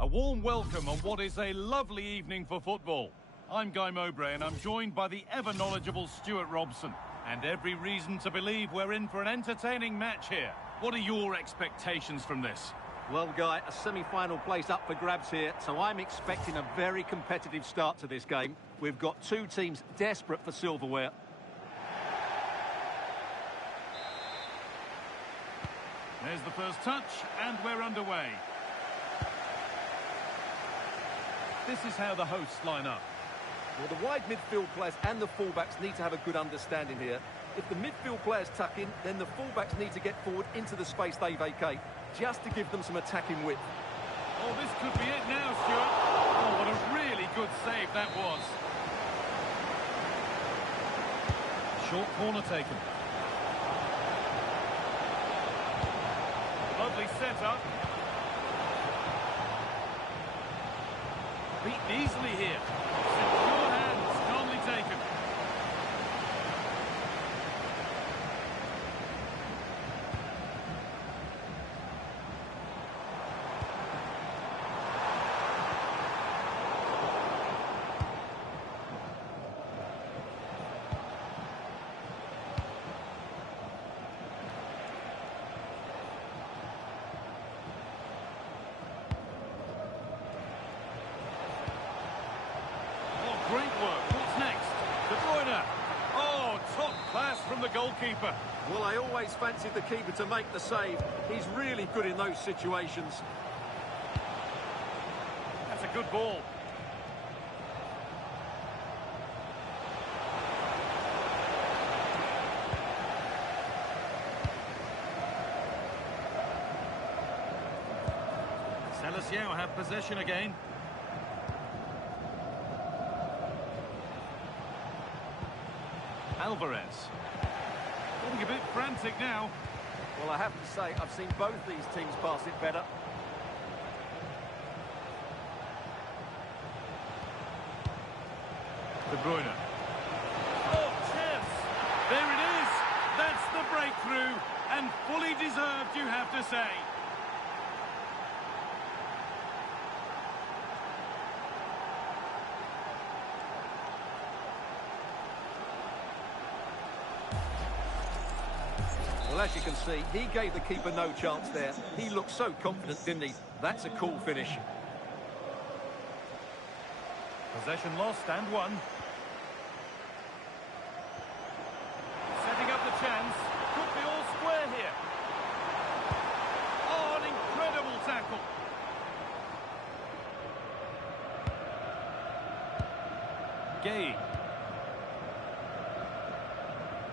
A warm welcome on what is a lovely evening for football. I'm Guy Mowbray and I'm joined by the ever-knowledgeable Stuart Robson. And every reason to believe we're in for an entertaining match here. What are your expectations from this? Well, Guy, a semi-final place up for grabs here, so I'm expecting a very competitive start to this game. We've got two teams desperate for silverware. There's the first touch, and we're underway. This is how the hosts line up. Well, the wide midfield players and the fullbacks need to have a good understanding here. If the midfield players tuck in, then the fullbacks need to get forward into the space they vacate, just to give them some attacking width. Oh, this could be it now, Stuart. Oh, what a really good save that was. Short corner taken. Lovely setup. Beaten easily here. Secure hands, calmly taken. Great work. What's next? De Bruyne. Oh, top class from the goalkeeper. Well, I always fancied the keeper to make the save. He's really good in those situations. That's a good ball. Celestial have possession again. Alvarez. Getting a bit frantic now. Well, I have to say, I've seen both these teams pass it better. De Bruyne. Oh, chance! There it is! That's the breakthrough, and fully deserved, you have to say. Well, as you can see, he gave the keeper no chance there. He looked so confident, didn't he? That's a cool finish. Possession lost and won. Setting up the chance. Could be all square here. Oh, an incredible tackle. Gay.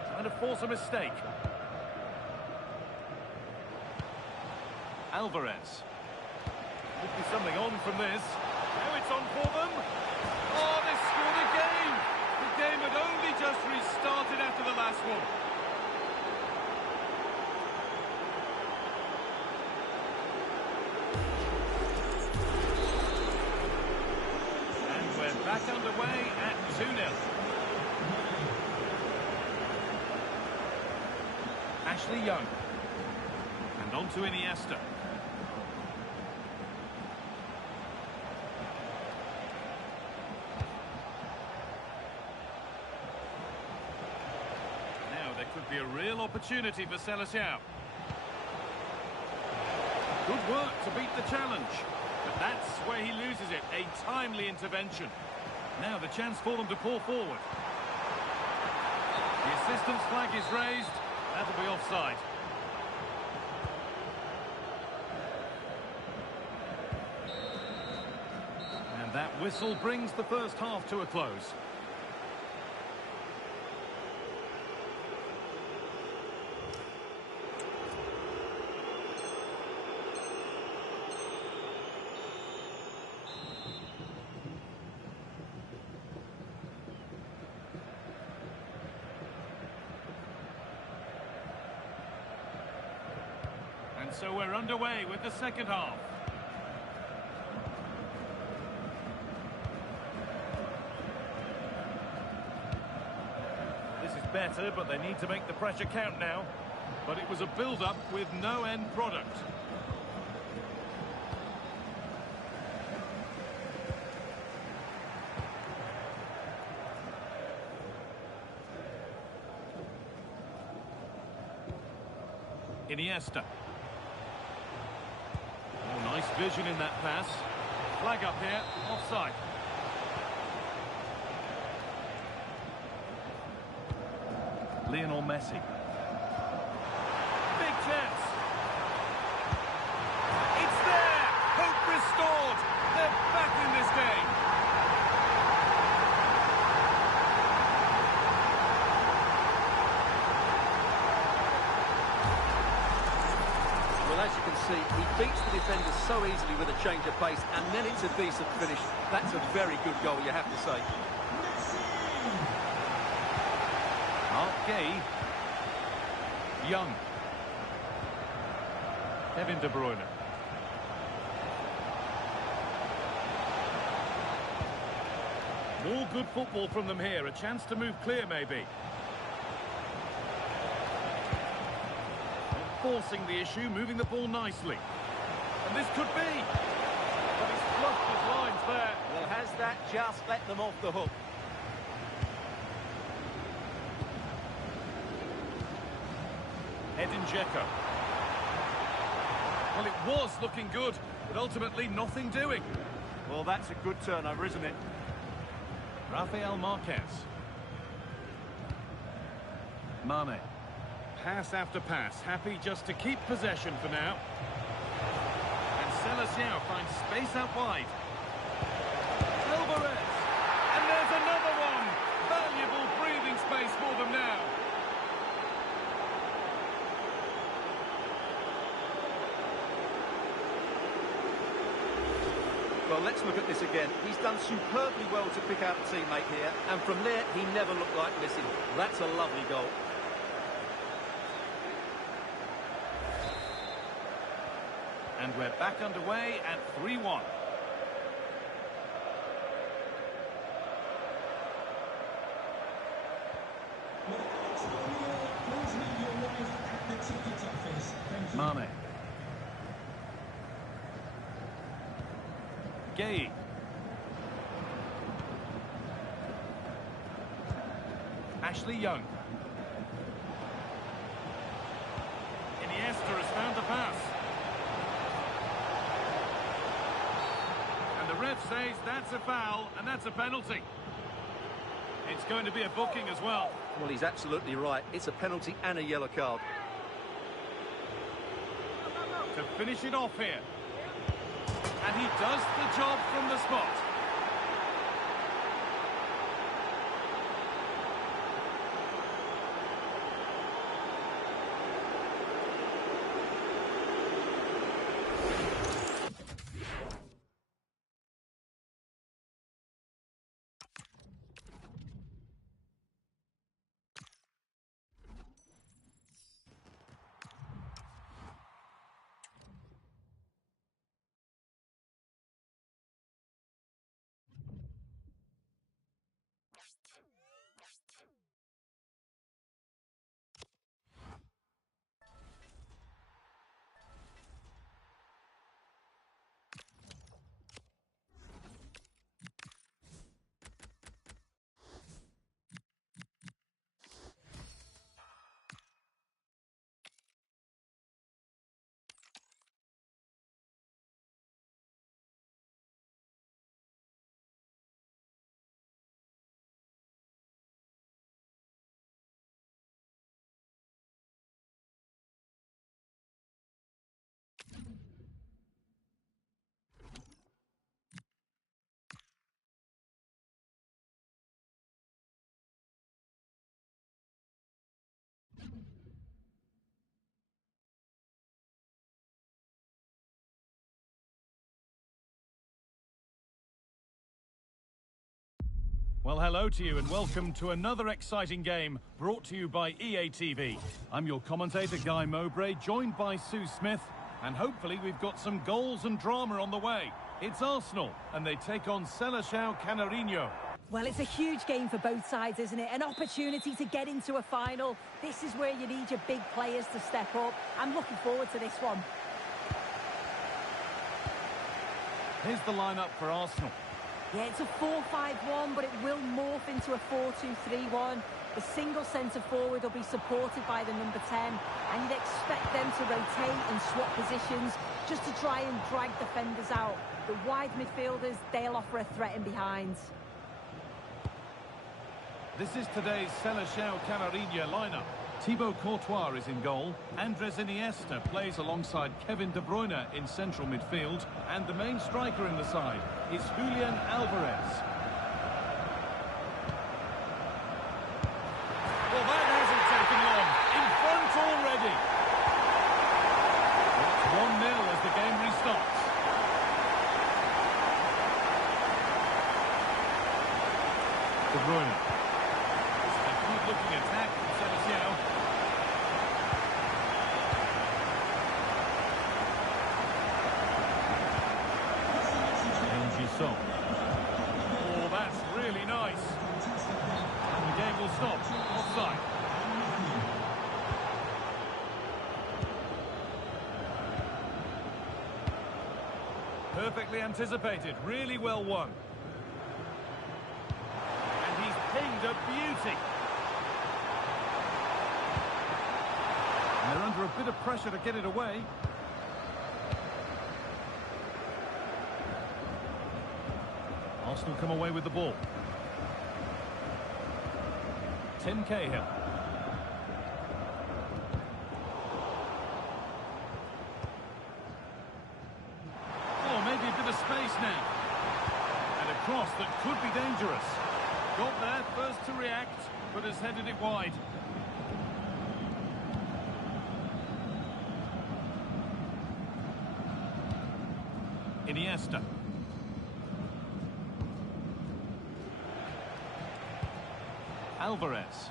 Trying to force a mistake. Alvarez. Could be something on from this. Now it's on for them. Oh, they scored again. The game had only just restarted after the last one. And we're back underway at 2-0. Ashley Young. And on to Iniesta. Could be a real opportunity for Celestial. Good work to beat the challenge. But that's where he loses it. A timely intervention. Now the chance for them to pull forward. The assistance flag is raised. That'll be offside. And that whistle brings the first half to a close. And so we're underway with the second half. This is better, but they need to make the pressure count now. But it was a build-up with no end product. Iniesta. Oh, nice vision in that pass. Flag up here, offside. Lionel Messi. Big chance. It's there! Hope restored! They're back in this game. Well, as you can see, he beats the defenders so easily with a change of pace, and then it's a decent finish. That's a very good goal, you have to say. Gay. Young. Kevin De Bruyne. More good football from them here. A chance to move clear, maybe. Forcing the issue, moving the ball nicely. And this could be. But he's fluffed his lines there. Well, has that just let them off the hook? Edin Dzeko. Well, it was looking good, but ultimately nothing doing. Well, that's a good turnover, isn't it? Rafael Marquez. Mane. Pass after pass, happy just to keep possession for now. And Celestial finds space out wide. Alvarez. And there's another one. Valuable breathing space for them now. Well, let's look at this again. He's done superbly well to pick out a teammate here, and from there, he never looked like missing. That's a lovely goal. And we're back underway at 3-1. Mane. Gay. Ashley Young. Iniesta has found the pass. And the ref says that's a foul, and that's a penalty. It's going to be a booking as well. Well, he's absolutely right. It's a penalty and a yellow card. To finish it off here. And he does the job from the spot. Well, hello to you and welcome to another exciting game brought to you by EA TV. I'm your commentator, Guy Mowbray, joined by Sue Smith, and hopefully we've got some goals and drama on the way. It's Arsenal, and they take on Seleção Canarinho. Well, it's a huge game for both sides, isn't it? An opportunity to get into a final. This is where you need your big players to step up. I'm looking forward to this one. Here's the lineup for Arsenal. Yeah, it's a 4-5-1, but it will morph into a 4-2-3-1. The single centre-forward will be supported by the number 10, and you'd expect them to rotate and swap positions just to try and drag defenders out. The wide midfielders, they'll offer a threat in behind. This is today's Seleção Canarinha lineup. Thibaut Courtois is in goal. Andres Iniesta plays alongside Kevin De Bruyne in central midfield. And the main striker in the side is Julian Alvarez. Well, that hasn't taken long. In front already. It's 1-0 as the game restarts. De Bruyne. Looking attack from Seleção. Oh, that's really nice. And the game will stop. Offside. Perfectly anticipated. Really well won. And he's pinged a beauty. And they're under a bit of pressure to get it away. Arsenal come away with the ball. Tim Cahill. Oh, maybe a bit of space now. And a cross that could be dangerous. Got there first to react, but has headed it wide. Iniesta. Alvarez.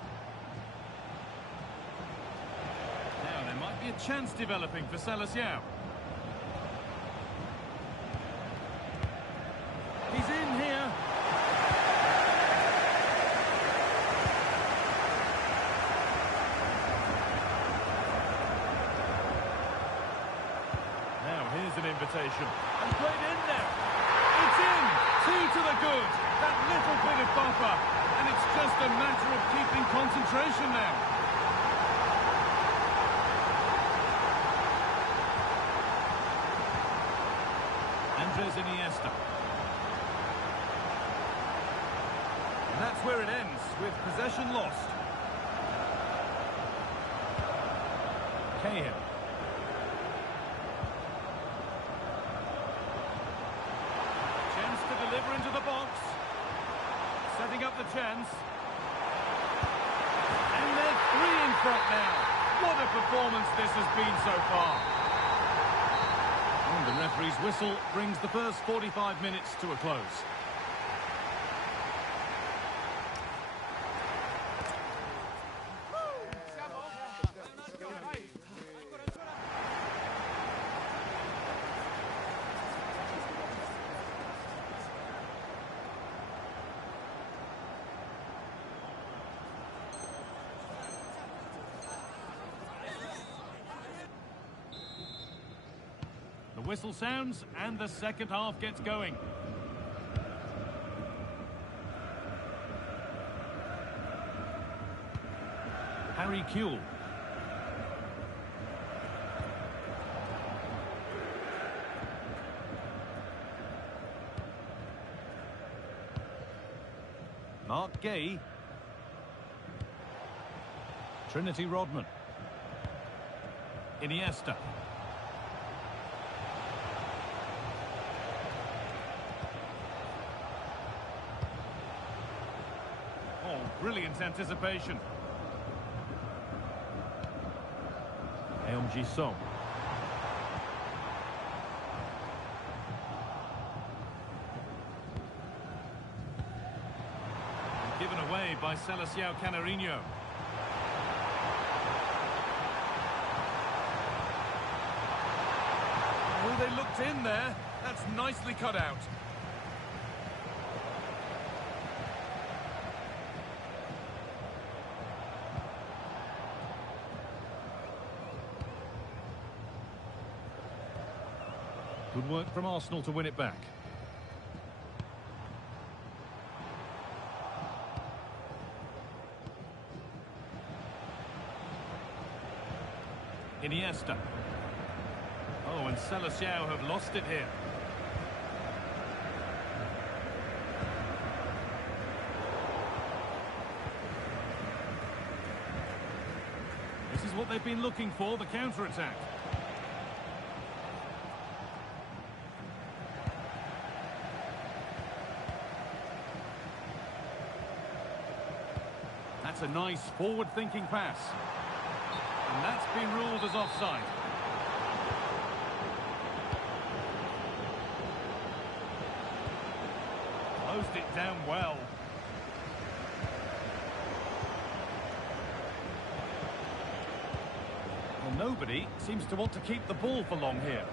Now there might be a chance developing for Seleção. He's in here. Now here's an invitation. And played in there. It's in. 2 to the good. That little bit of buffer. And it's just a matter of keeping concentration now. Andres Iniesta. And that's where it ends, with possession lost. Cahill. Chance to deliver into the box. Setting up the chance. And they're 3 in front now. What a performance this has been so far. And the referee's whistle brings the first 45 minutes to a close. The whistle sounds and the second half gets going. Harry Kewell. Mark Gay. Trinity Rodman. Iniesta. Oh, brilliant anticipation. Song. Given away by Seleção Canarinho. Oh, they looked in there. That's nicely cut out. Good work from Arsenal to win it back. Iniesta. Oh, and Seleção have lost it here. This is what they've been looking for, the counter-attack. That's a nice forward-thinking pass. And that's been ruled as offside. Closed it down well. Well, nobody seems to want to keep the ball for long here.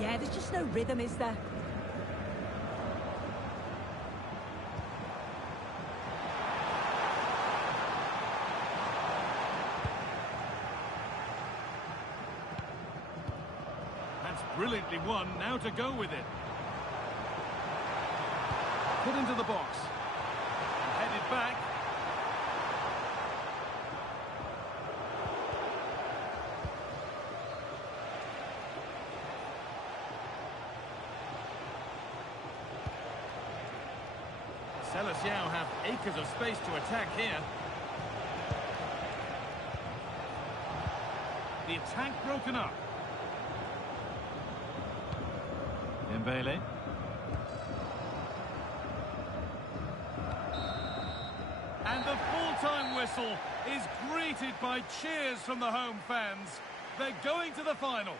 Yeah, there's just no rhythm, is there? That's brilliantly won. Now to go with it. Put into the box. And headed back. Seleção have acres of space to attack here. The attack broken up. Dembele. And the full-time whistle is greeted by cheers from the home fans. They're going to the final.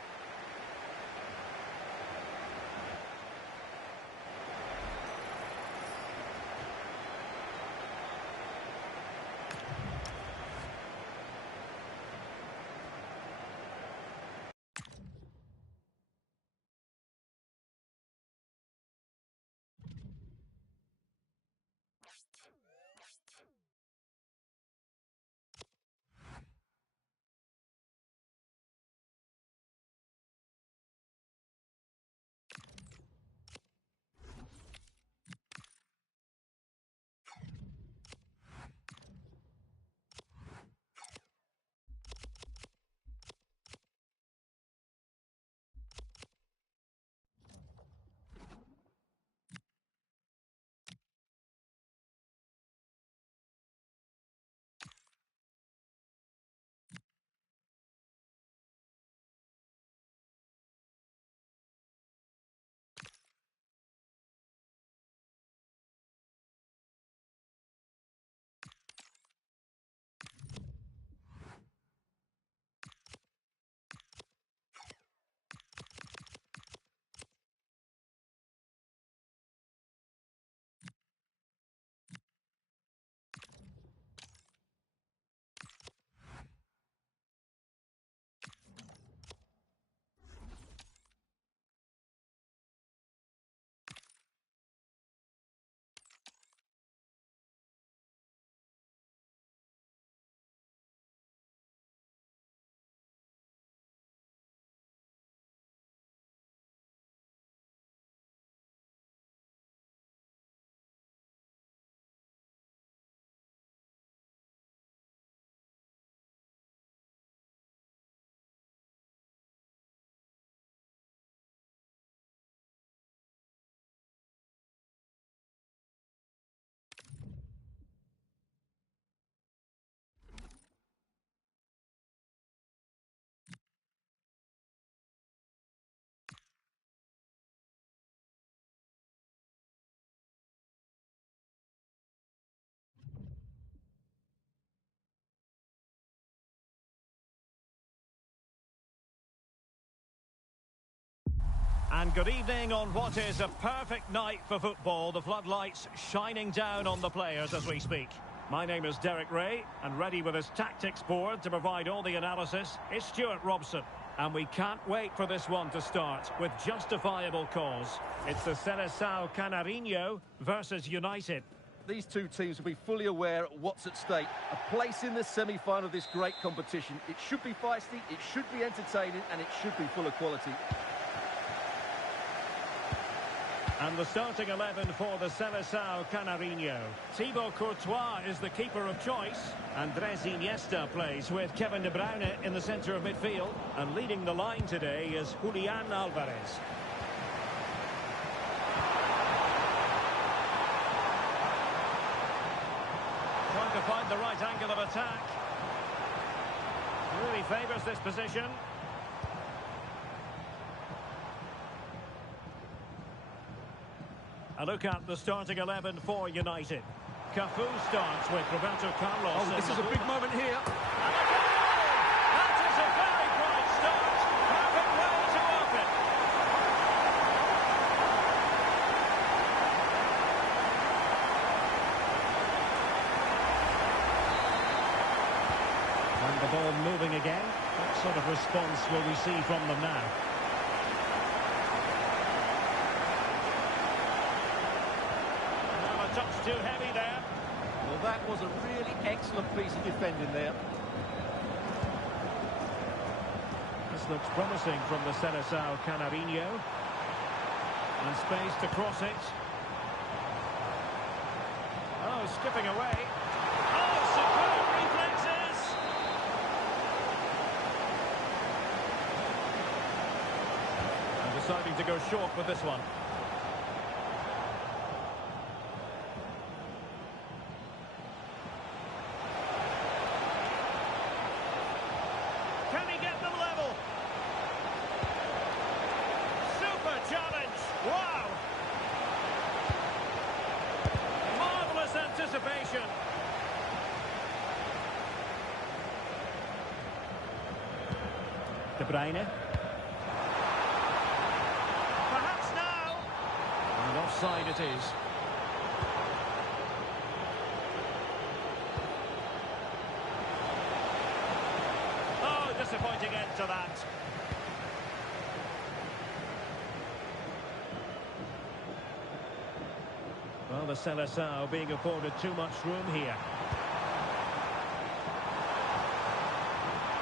And good evening on what is a perfect night for football. The floodlights shining down on the players as we speak. My name is Derek Ray, and ready with his tactics board to provide all the analysis is Stuart Robson. And we can't wait for this one to start with justifiable cause. It's the Seleção Canarinho versus United. These two teams will be fully aware of what's at stake. A place in the semi-final of this great competition. It should be feisty, it should be entertaining, and it should be full of quality. And the starting 11 for the Seleção Canarinho. Thibaut Courtois is the keeper of choice. Andres Iniesta plays with Kevin De Bruyne in the centre of midfield. And leading the line today is Julian Alvarez. Trying to find the right angle of attack. Really favours this position. A look at the starting 11 for United. Cafu starts with Roberto Carlos. Oh, this is a big moment here. And a goal! That is a very bright start. Perfect way to open. And the ball moving again. What sort of response will we see from them now? Touch too heavy there. Well, that was a really excellent piece of defending there. This looks promising from the Seleção Canarinho. And space to cross it. Oh, skipping away. Oh, superb reflexes! And deciding to go short with this one. Can he get them level? Super challenge. Wow. Marvellous anticipation. De Bruyne. Perhaps now. And offside it is. Disappointing end to that. Well, the Seleção being afforded too much room here.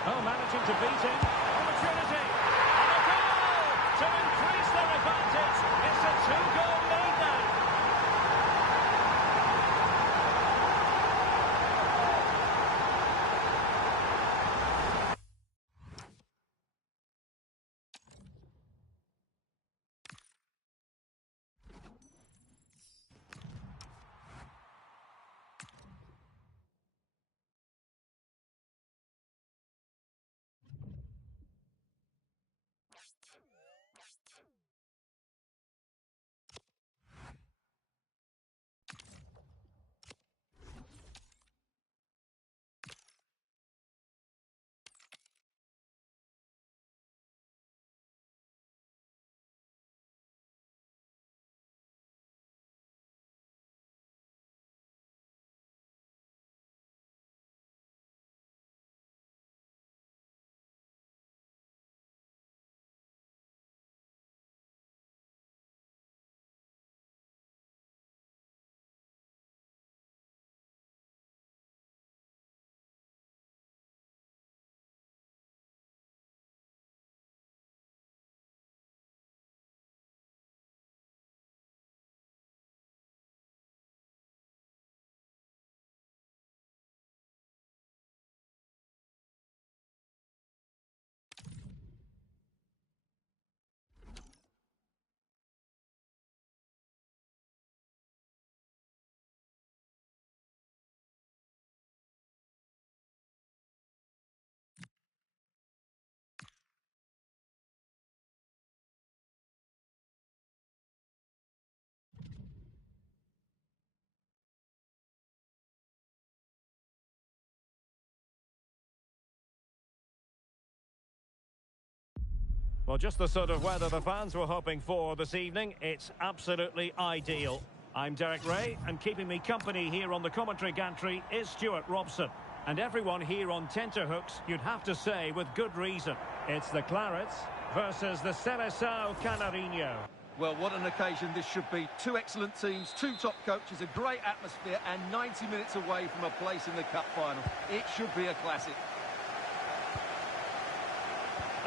Oh, managing to beat him. Opportunity. And a goal to increase their advantage. It's a two-goal lead now. Well, just the sort of weather the fans were hoping for this evening. It's absolutely ideal. I'm Derek Ray, and keeping me company here on the commentary gantry is Stuart Robson. And everyone here on tenterhooks, you'd have to say with good reason. It's the Clarets versus the Seleção Canarinho. Well, what an occasion this should be. Two excellent teams, two top coaches, a great atmosphere, and 90 minutes away from a place in the cup final. It should be a classic.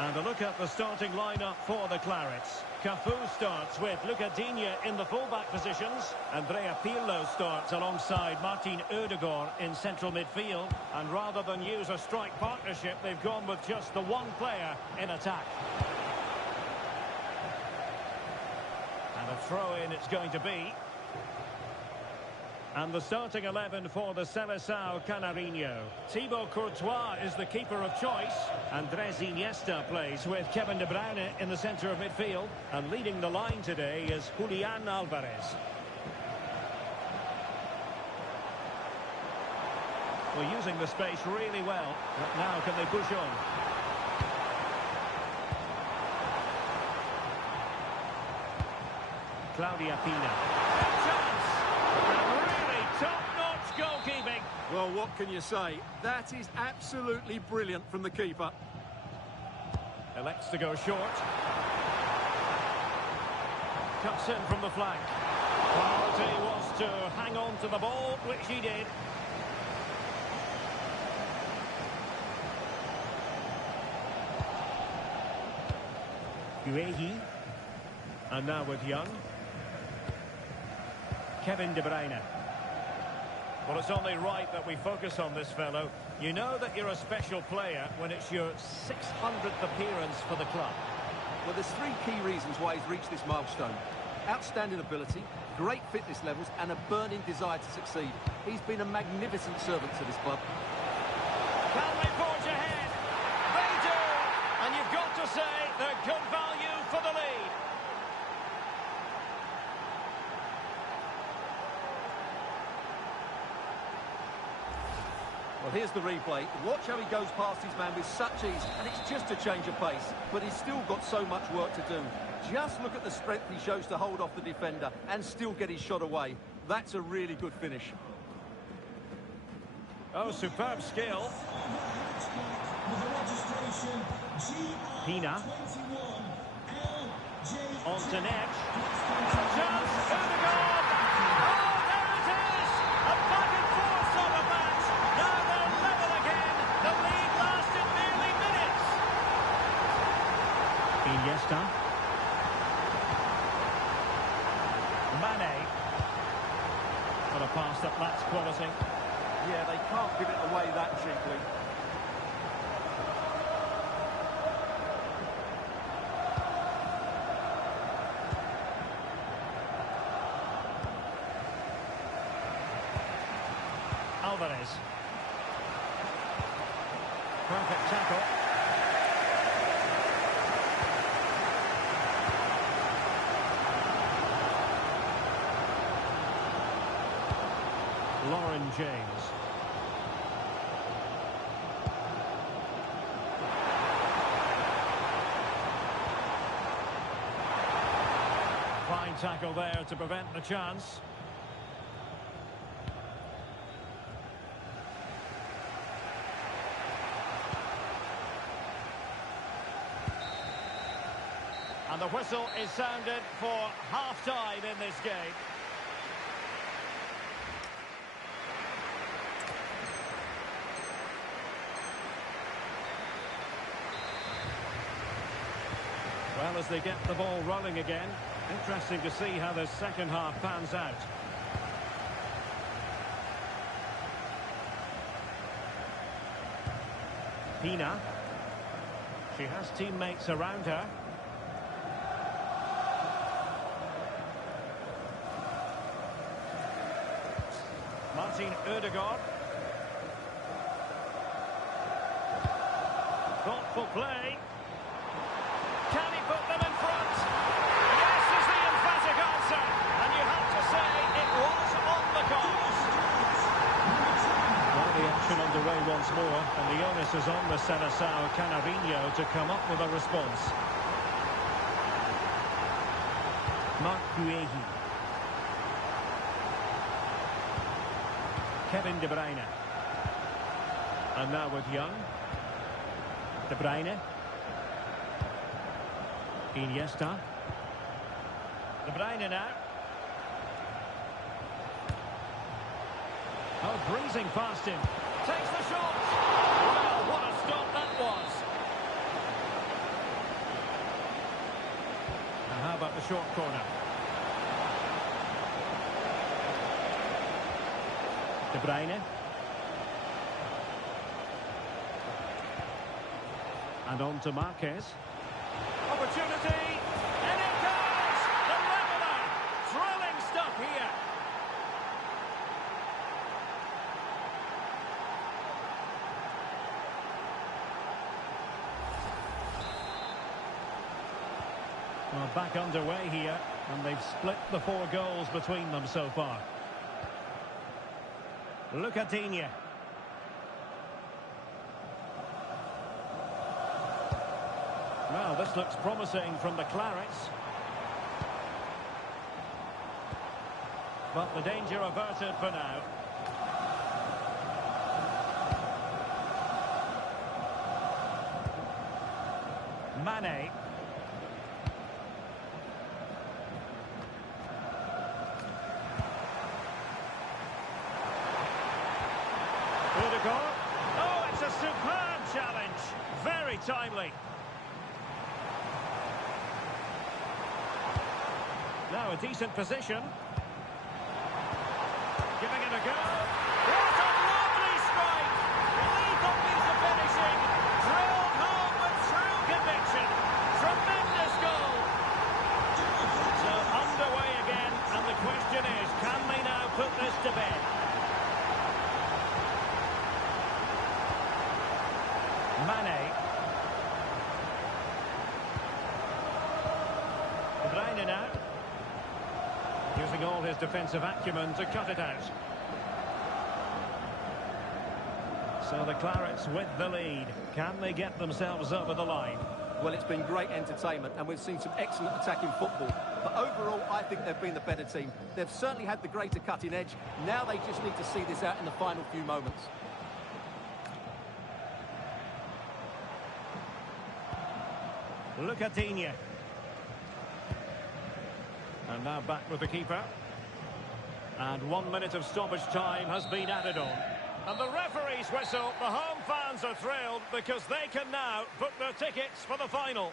And a look at the starting lineup for the Clarets. Cafu starts with Luca Digne in the fullback positions. Andrea Pirlo starts alongside Martin Ødegaard in central midfield. And rather than use a strike partnership, they've gone with just the one player in attack. And a throw-in it's going to be. And the starting 11 for the Seleção Canarinho. Thibaut Courtois is the keeper of choice. Andrés Iniesta plays with Kevin De Bruyne in the centre of midfield. And leading the line today is Julián Álvarez. Well, using the space really well. But now can they push on? Claudia Pina. Chance! Top-notch goalkeeping. Well, what can you say? That is absolutely brilliant from the keeper. Elects to go short. Cuts in from the flank. Priority was to hang on to the ball, which he did. Guehi. And now with Young. Kevin De Bruyne. Well, it's only right that we focus on this fellow. You know that you're a special player when it's your 600th appearance for the club. Well, there's three key reasons why he's reached this milestone. Outstanding ability, great fitness levels, and a burning desire to succeed. He's been a magnificent servant to this club. Can they forge ahead? They do! And you've got to say they're good value for the lead. Well, here's the replay. Watch how he goes past his man with such ease, and it's just a change of pace. But he's still got so much work to do. Just look at the strength he shows to hold off the defender and still get his shot away. That's a really good finish. Oh, superb skill. Pina. On to Neves. Chance, Ødegaard! Oh, there it is! A back and forth on the match. Now they're level again. The lead lasted nearly minutes. Iniesta. Mane. Got a pass that lacks quality. Yeah, they can't give it away that cheaply. Álvarez. Perfect tackle. Lauren James. Fine tackle there to prevent the chance. And the whistle is sounded for half-time in this game. Well, as they get the ball rolling again, interesting to see how the second half pans out. Pina. She has teammates around her. Martin Ødegaard. Thoughtful play. Can he put them in front? Yes is the emphatic answer. And you have to say it was on the course. Well, the action underway once more. And the onus is on the Seleção Canarinho to come up with a response. Marc Guehi. Kevin De Bruyne. And now with Young. De Bruyne. Iniesta. De Bruyne now. Oh, breezing past him. Takes the shot. Well, what a stop that was. short corner. De Bruyne. And on to Marquez. Opportunity. And it goes! The leveller! Thrilling stuff here. Well, back underway here, and they've split the 4 goals between them so far. Look at Digne. Well, this looks promising from the Clarets. But the danger averted for now. Mane. Oh, it's a superb challenge. Very timely. Now a decent position. Giving it a go. What a lovely strike. Lethal piece of finishing. Drilled home with true conviction. Tremendous goal. So underway again. And the question is, can they now put this to bed? Mane. De Bruyne now. Using all his defensive acumen to cut it out. So the Clarets with the lead. Can they get themselves over the line? Well, it's been great entertainment, and we've seen some excellent attacking football. But overall, I think they've been the better team. They've certainly had the greater cutting edge. Now they just need to see this out in the final few moments. Look at Digne. And now back with the keeper. And 1 minute of stoppage time has been added on. And the referee's whistle. The home fans are thrilled because they can now book their tickets for the final.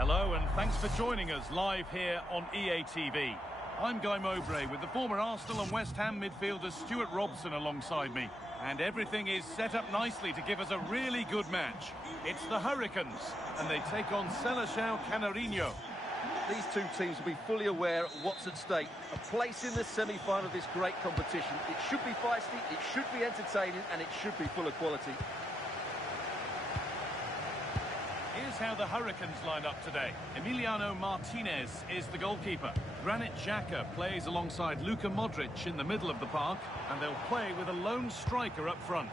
Hello and thanks for joining us live here on EA TV. I'm Guy Mowbray with the former Arsenal and West Ham midfielder Stuart Robson alongside me. And everything is set up nicely to give us a really good match. It's the Hurricanes, and they take on Seleção Canarinho. These two teams will be fully aware of what's at stake. A place in the semi-final of this great competition. It should be feisty, it should be entertaining, and it should be full of quality. Here's how the Hurricanes line up today. Emiliano Martinez is the goalkeeper. Granit Xhaka plays alongside Luka Modric in the middle of the park, and they'll play with a lone striker up front.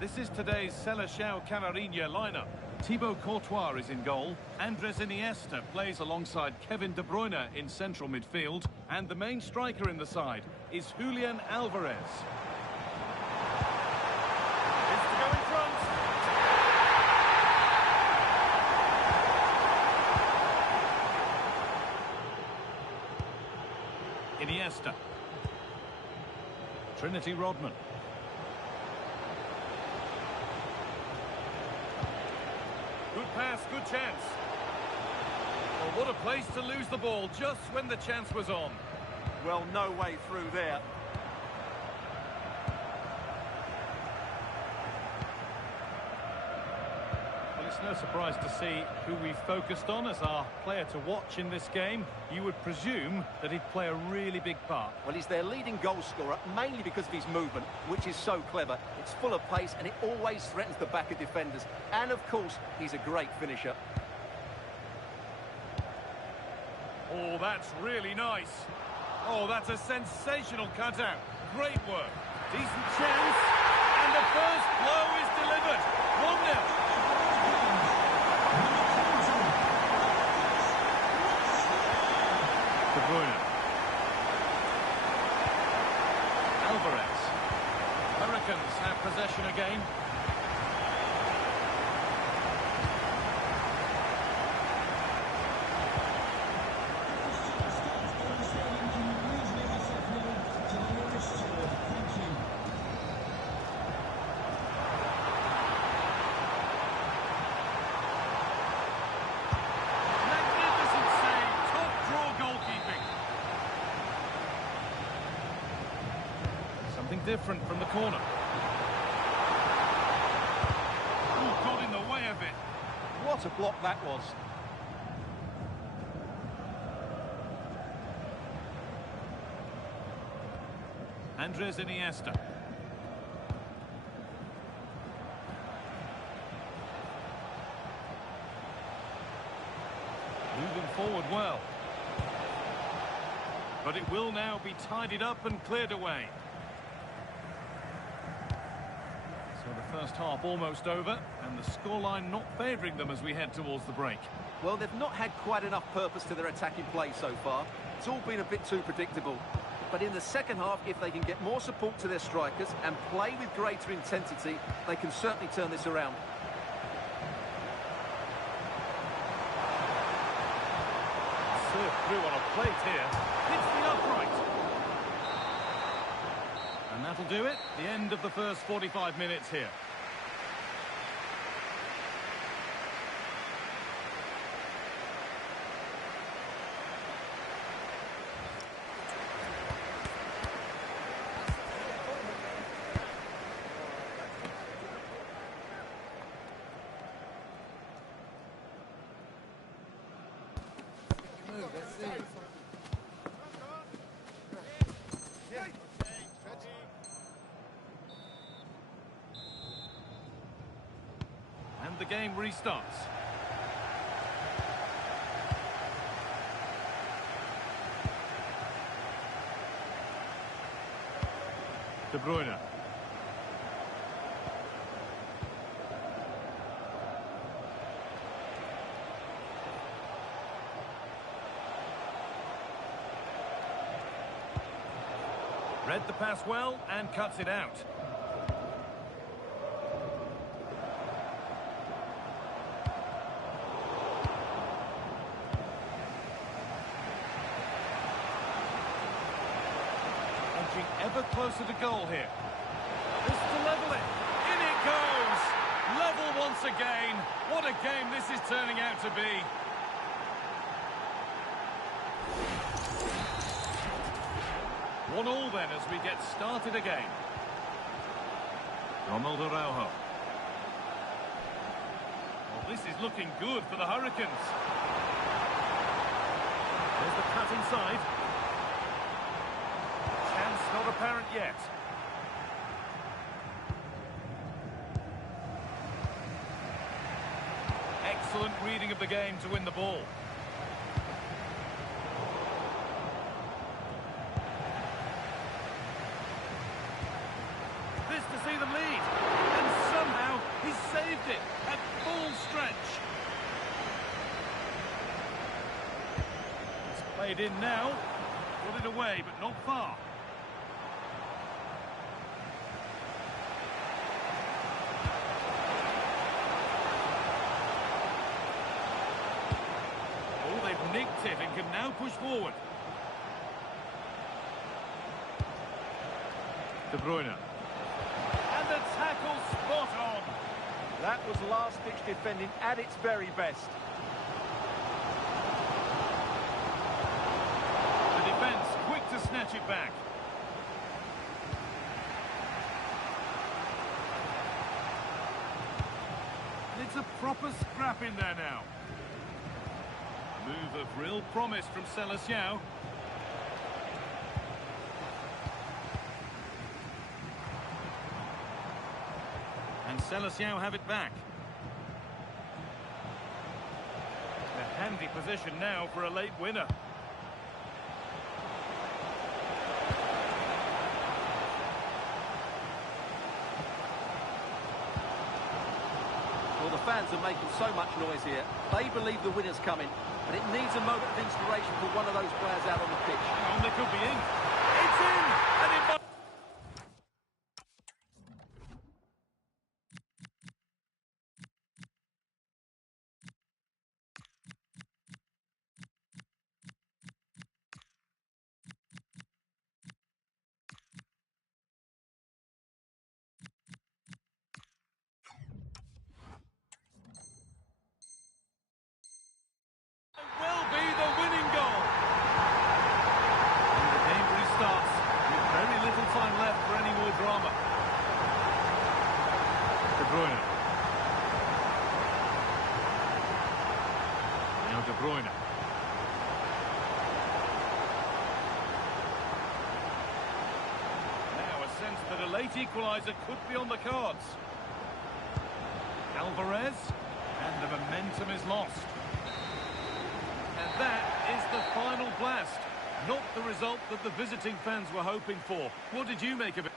This is today's Seleção Canarinho lineup. Thibaut Courtois is in goal. Andres Iniesta plays alongside Kevin De Bruyne in central midfield, and the main striker in the side is Julian Alvarez. It's to go in front. Iniesta. Trinity Rodman. Good pass, good chance. Well, what a place to lose the ball just when the chance was on. Well, no way through there. Well, it's no surprise to see who we focused on as our player to watch in this game. You would presume that he'd play a really big part. Well, he's their leading goal scorer, mainly because of his movement, which is so clever. It's full of pace, and it always threatens the back of defenders. And, of course, he's a great finisher. Oh, that's really nice. Oh, that's a sensational cutout. Great work. Decent chance. And the first blow is delivered. 1-0. De Bruyne. Alvarez. Hurricanes have possession again. Magnificent save, top draw goalkeeping. Something different from the corner. Ooh, got in the way of it. What a block that was. Andres Iniesta. Moving forward well. But it will now be tidied up and cleared away. So the first half almost over, and the scoreline not favouring them as we head towards the break. Well, they've not had quite enough purpose to their attacking play so far. It's all been a bit too predictable. But in the second half, if they can get more support to their strikers and play with greater intensity, they can certainly turn this around. Served through on a plate here. Hits the upright. And that'll do it. The end of the first 45 minutes here. And the game restarts. De Bruyne. Read the pass well and cuts it out. Edging ever closer to goal here. This to level it. In it goes. Level once again. What a game this is turning out to be. One all then as we get started again. Ronaldo Araujo. Well, this is looking good for the Hurricanes. There's the cut inside. Chance not apparent yet. Excellent reading of the game to win the ball. This to see them lead. And somehow he's saved it at full stretch. It's played in now. Got it away, but not far. Nicked it and can now push forward. De Bruyne. And the tackle spot on. That was last-ditch defending at its very best. The defence quick to snatch it back. And it's a proper scrap in there now. Move of real promise from Celestial. And Celestial have it back. A handy position now for a late winner. Well, the fans are making so much noise here. They believe the winner's coming. But it needs a moment of inspiration for one of those players out on the pitch. And they could be in. It's in! And it might... will be the winning goal. And the game restarts with very little time left for any more drama. De Bruyne. Now De Bruyne. Now a sense that a late equaliser could be on the cards. Alvarez. And the momentum is lost. And that is the final blast. Not the result that the visiting fans were hoping for. What did you make of it?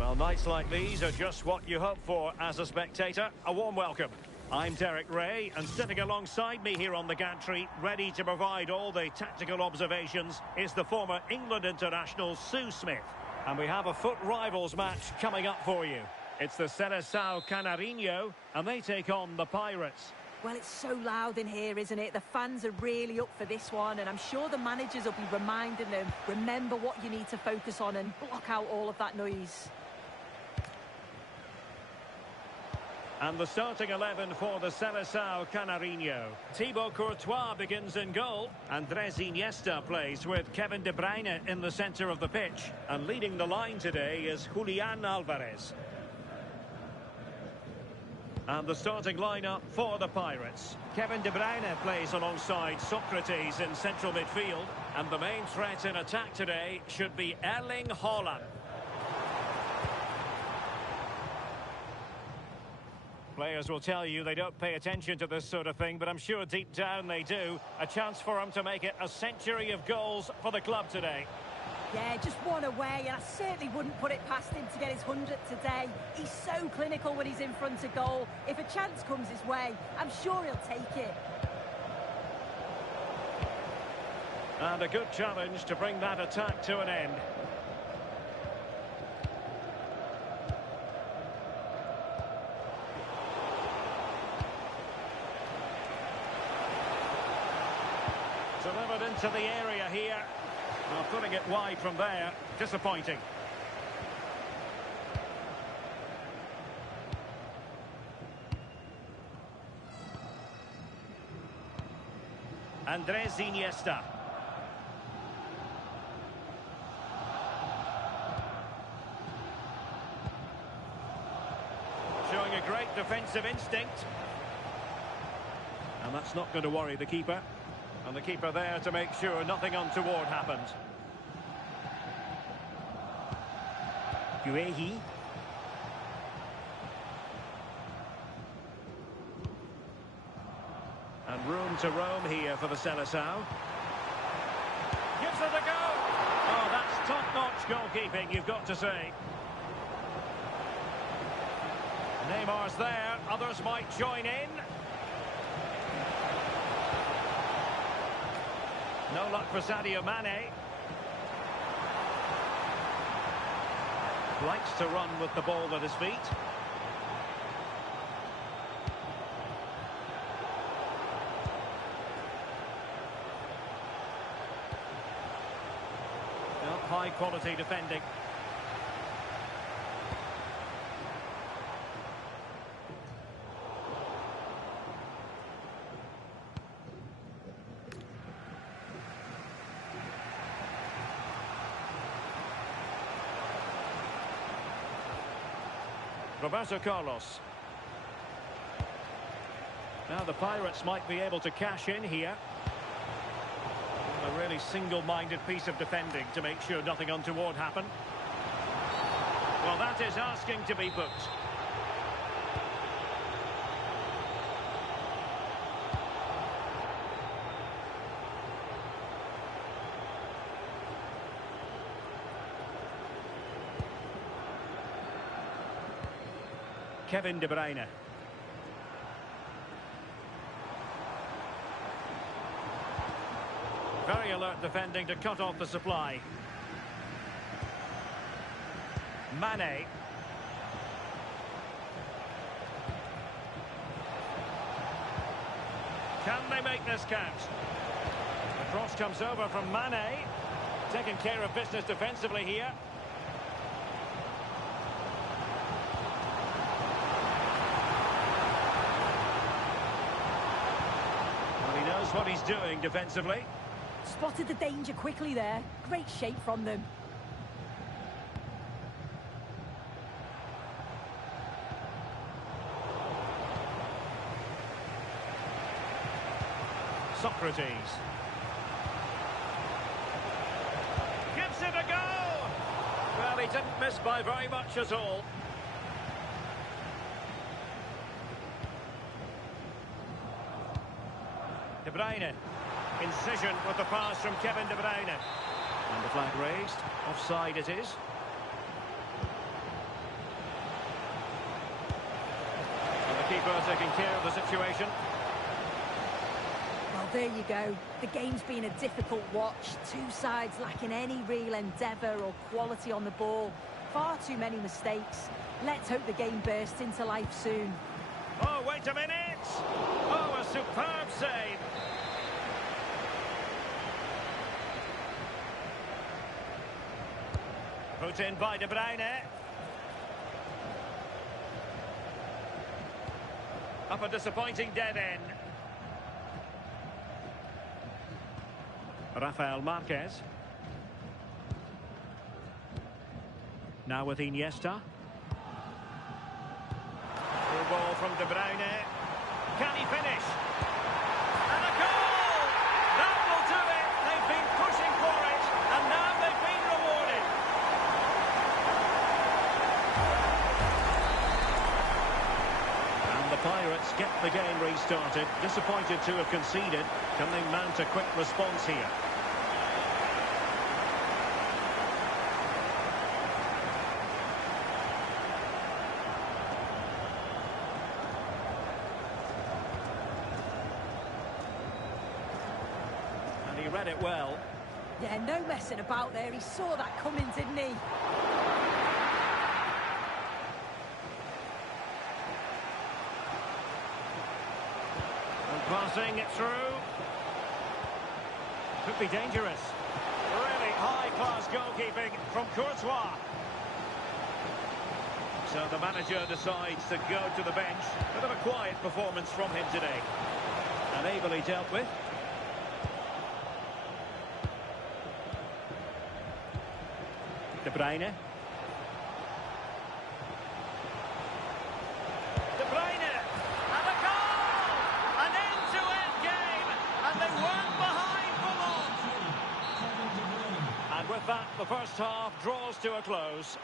Well, nights like these are just what you hope for as a spectator. A warm welcome. I'm Derek Ray, and sitting alongside me here on the gantry, ready to provide all the tactical observations, is the former England international Sue Smith. And we have a foot rivals match coming up for you. It's the Seleção Canarinho, and they take on the Pirates. Well, it's so loud in here, isn't it? The fans are really up for this one, and I'm sure the managers will be reminding them, remember what you need to focus on and block out all of that noise. And the starting 11 for the Seleção Canarinho. Thibaut Courtois begins in goal. Andrés Iniesta plays with Kevin De Bruyne in the centre of the pitch. And leading the line today is Julián Álvarez. And the starting lineup for the Pirates. Kevin De Bruyne plays alongside Socrates in central midfield. And the main threat in attack today should be Erling Haaland. Players will tell you they don't pay attention to this sort of thing, but I'm sure deep down they do. A chance for him to make it a century of goals for the club today. Yeah, just one away, and I certainly wouldn't put it past him to get his 100th today. He's so clinical when he's in front of goal. If a chance comes his way, I'm sure he'll take it. And a good challenge to bring that attack to an end. Delivered into the area here. Well, putting it wide from there. Disappointing. Andrés Iniesta. Showing a great defensive instinct. And that's not going to worry the keeper. And the keeper there to make sure nothing untoward happened. Guehi. And room to roam here for the Seleção. Gives it a go. Oh, that's top-notch goalkeeping, you've got to say. Neymar's there, others might join in. No luck for Sadio Mane. Likes to run with the ball at his feet. No, high quality defending. Roberto Carlos. Now the Pirates might be able to cash in here. A really single-minded piece of defending to make sure nothing untoward happened. Well, that is asking to be booked. Kevin De Bruyne. Very alert defending to cut off the supply. Mane. Can they make this count? The cross comes over from Mane. Taking care of business defensively here. What he's doing defensively. Spotted the danger quickly there. Great shape from them. Socrates. Gives it a go! Well, he didn't miss by very much at all. De Bruyne. Incision with the pass from Kevin De Bruyne. And the flag raised. Offside it is. goalkeeper taking care of the situation. Well, there you go. The game's been a difficult watch. Two sides lacking any real endeavour or quality on the ball. Far too many mistakes. Let's hope the game bursts into life soon. Oh, wait a minute! Oh, a superb save! Put in by De Bruyne. Up a disappointing dead end. Rafael Marquez. Now with Iniesta. Through ball from De Bruyne. Can he finish? And a goal! That will do it! They've been pushing for it, and now they've been rewarded. And the Pirates get the game restarted. Disappointed to have conceded. Can they mount a quick response here? He read it well. Yeah, no messing about there. He saw that coming, didn't he? And passing it through. Could be dangerous. Really high-class goalkeeping from Courtois. So the manager decides to go to the bench. Bit of a quiet performance from him today. And ably dealt with. De Bruyne. De Bruyne! And a goal! An end-to-end game! And they weren't behind for long! And with that, the first half draws to a close.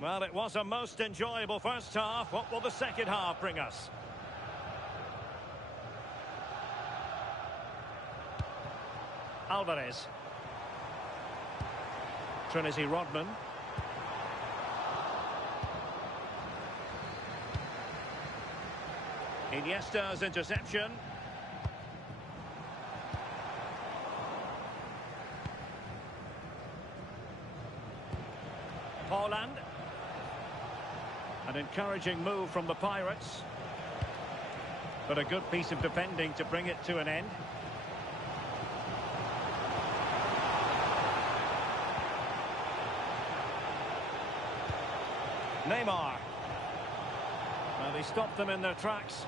Well, it was a most enjoyable first half. What will the second half bring us? Alvarez. Trinity Rodman. Iniesta's interception. Haaland. An encouraging move from the Pirates. But a good piece of defending to bring it to an end. Neymar. Well, he stopped them in their tracks.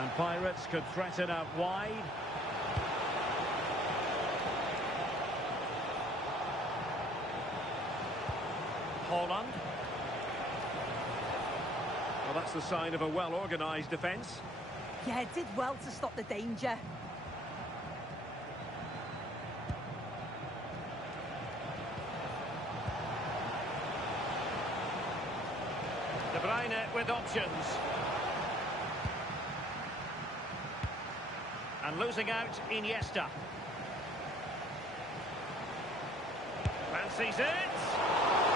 And Pirates could threaten out wide. Haaland. Well, that's the sign of a well-organised defence. Yeah, it did well to stop the danger. De Bruyne with options. And losing out, Iniesta. Fancies it.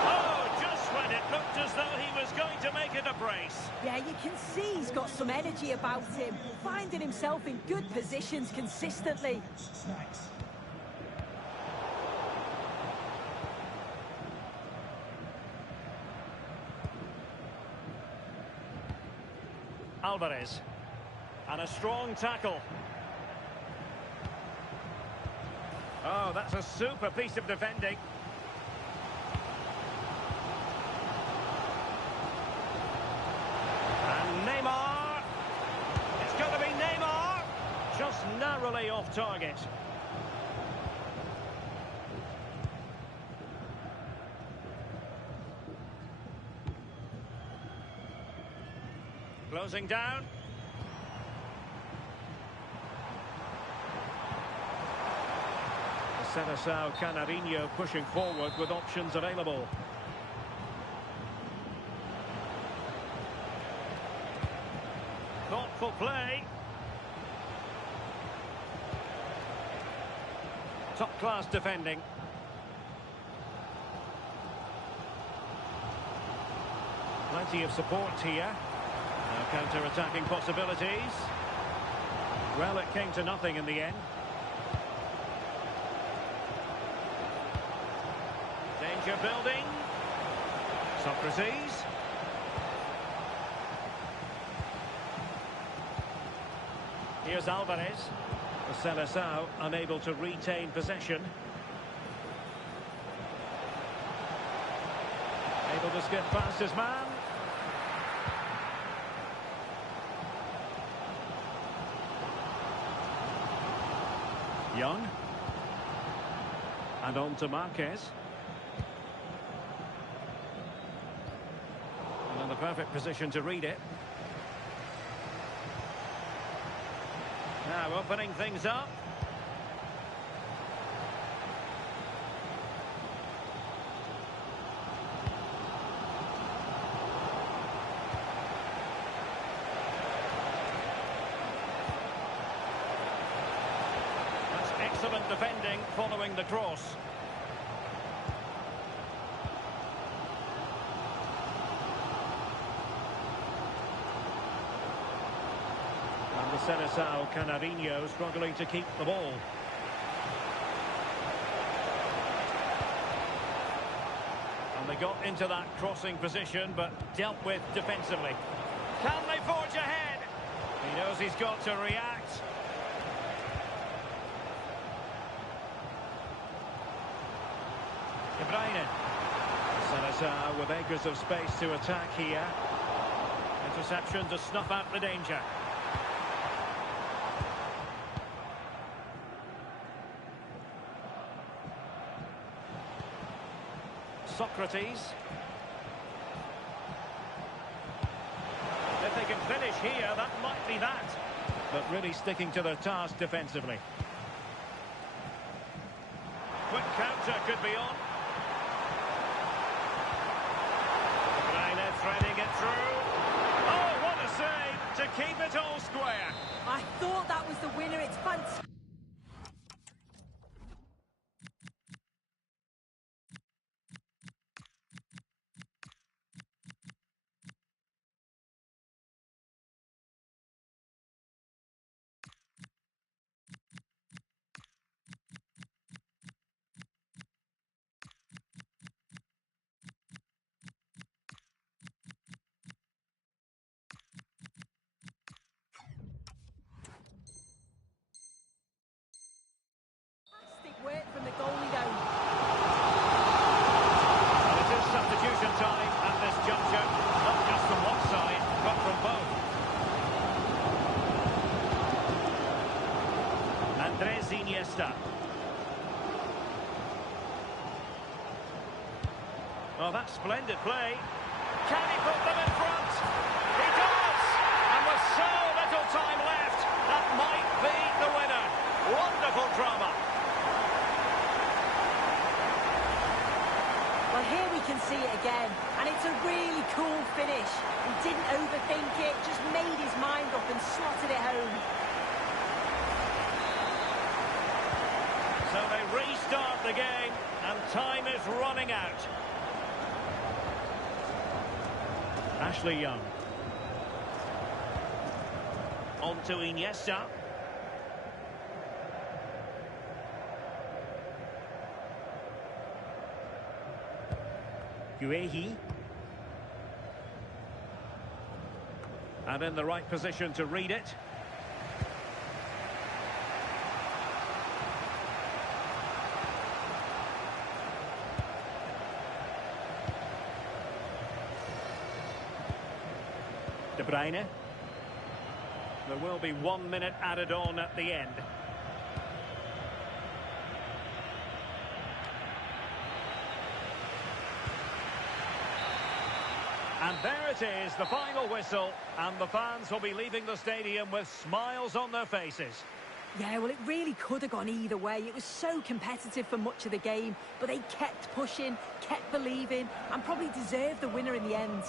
Oh, just when it looked as though he was going to make it a brace. Yeah, you can see he's got some energy about him, finding himself in good positions consistently. Alvarez. And a strong tackle. Oh, that's a super piece of defending. And Neymar. It's going to be Neymar. Just narrowly off target. Closing down. Seleção Canarinho pushing forward with options available. Thoughtful play. Top-class defending. Plenty of support here. Now counter-attacking possibilities. Well, it came to nothing in the end. Danger building. Socrates. Here's Alvarez. The Seleção unable to retain possession. Able to skip past his man. Young. And on to Marquez. And in the perfect position to read it. Now opening things up. That's excellent defending following the cross. And the Seleção Canarinho struggling to keep the ball. And they got into that crossing position, but dealt with defensively. Can they forge ahead? He knows he's got to react. De Bruyne. Seleção with acres of space to attack here. Interception to snuff out the danger. Socrates. If they can finish here, that might be that. But really sticking to their task defensively. Quick counter could be on. Bruyne threading it through. Oh, what a save to keep it all square. I thought that was the winner. It's fantastic. Work from the goalie down. And it is substitution time at this juncture, not just from one side, but from both. Andres Iniesta. Oh, that's splendid play. Can he put them in front? He does! And with so little time left, that might be the winner. Wonderful drama. Well, here we can see it again, and it's a really cool finish. He didn't overthink it, just made his mind up and slotted it home. So they restart the game, and time is running out. Ashley Young. On to Iniesta. Guehi. And in the right position to read it. De Bruyne. There will be 1 minute added on at the end. And there it is, the final whistle, and the fans will be leaving the stadium with smiles on their faces. Yeah, well, it really could have gone either way. It was so competitive for much of the game, but they kept pushing, kept believing, and probably deserved the winner in the end.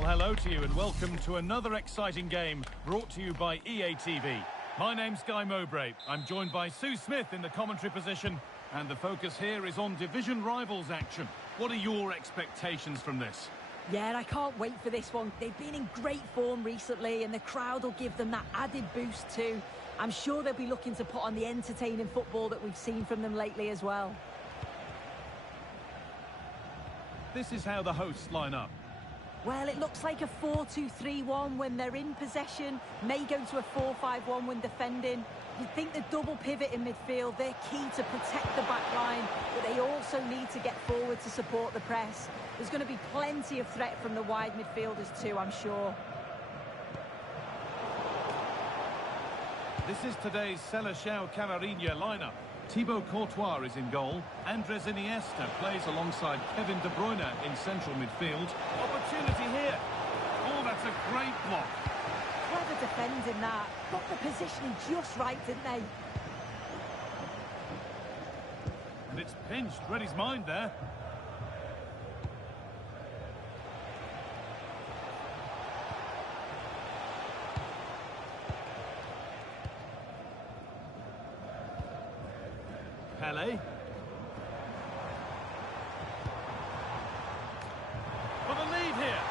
Well, hello to you and welcome to another exciting game brought to you by EA TV. My name's Guy Mowbray. I'm joined by Sue Smith in the commentary position, and the focus here is on division rivals action. What are your expectations from this? Yeah, I can't wait for this one. They've been in great form recently, and the crowd will give them that added boost too. I'm sure they'll be looking to put on the entertaining football that we've seen from them lately as well. This is how the hosts line up. Well, it looks like a 4-2-3-1 when they're in possession, may go to a 4-5-1 when defending. You'd think the double pivot in midfield, they're key to protect the back line, but they also need to get forward to support the press. There's going to be plenty of threat from the wide midfielders too, I'm sure. This is today's Seleção Canarinha lineup. Thibaut Courtois is in goal. Andres Iniesta plays alongside Kevin De Bruyne in central midfield. Opportunity here. Oh, that's a great block. Clever defending that. Got the positioning just right, didn't they? And it's pinched. Read his mind there. Pele. For the lead here.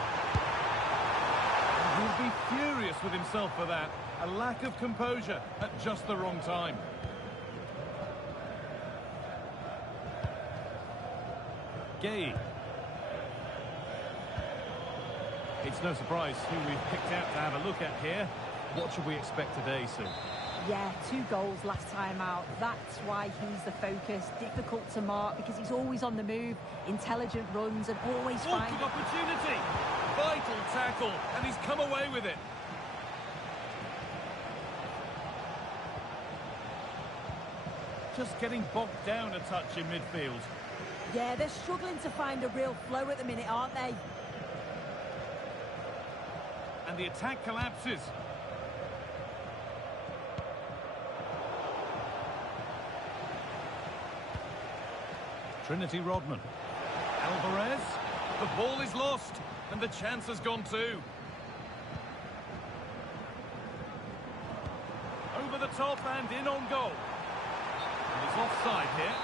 He'll be furious with himself for that. A lack of composure at just the wrong time. Gay. It's no surprise who we've picked out to have a look at here. What should we expect today, Sue? Yeah, 2 goals last time out. That's why he's the focus. Difficult to mark because he's always on the move. Intelligent runs and always finds... Good opportunity! Vital tackle, and he's come away with it. Just getting bogged down a touch in midfield. Yeah, they're struggling to find a real flow at the minute, aren't they? And the attack collapses. Trinity Rodman. Alvarez. The ball is lost, and the chance has gone too. Over the top and in on goal. And he's offside here.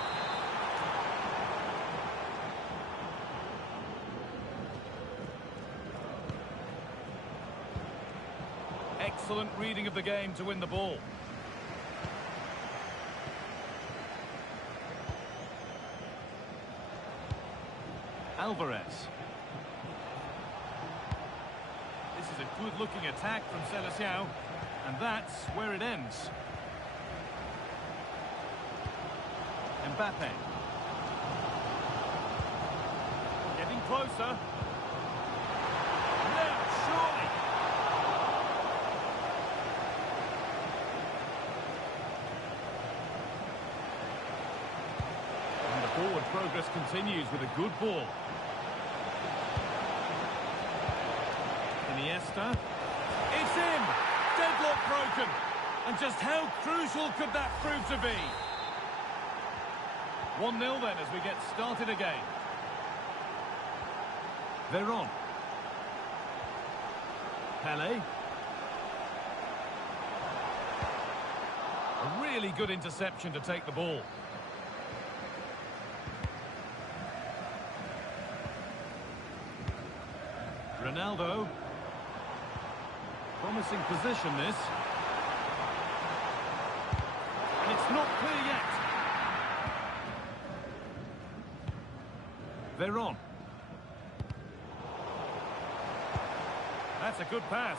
Excellent reading of the game to win the ball. Alvarez. This is a good-looking attack from Seleção, and that's where it ends. Mbappe. Getting closer. Now, surely. And the forward progress continues with a good ball. Iniesta. It's in! Deadlock broken. And just how crucial could that prove to be? 1-0 then as we get started again. Veron. Pele. A really good interception to take the ball. Ronaldo. Promising position, this. And it's not clear yet. Veron. That's a good pass.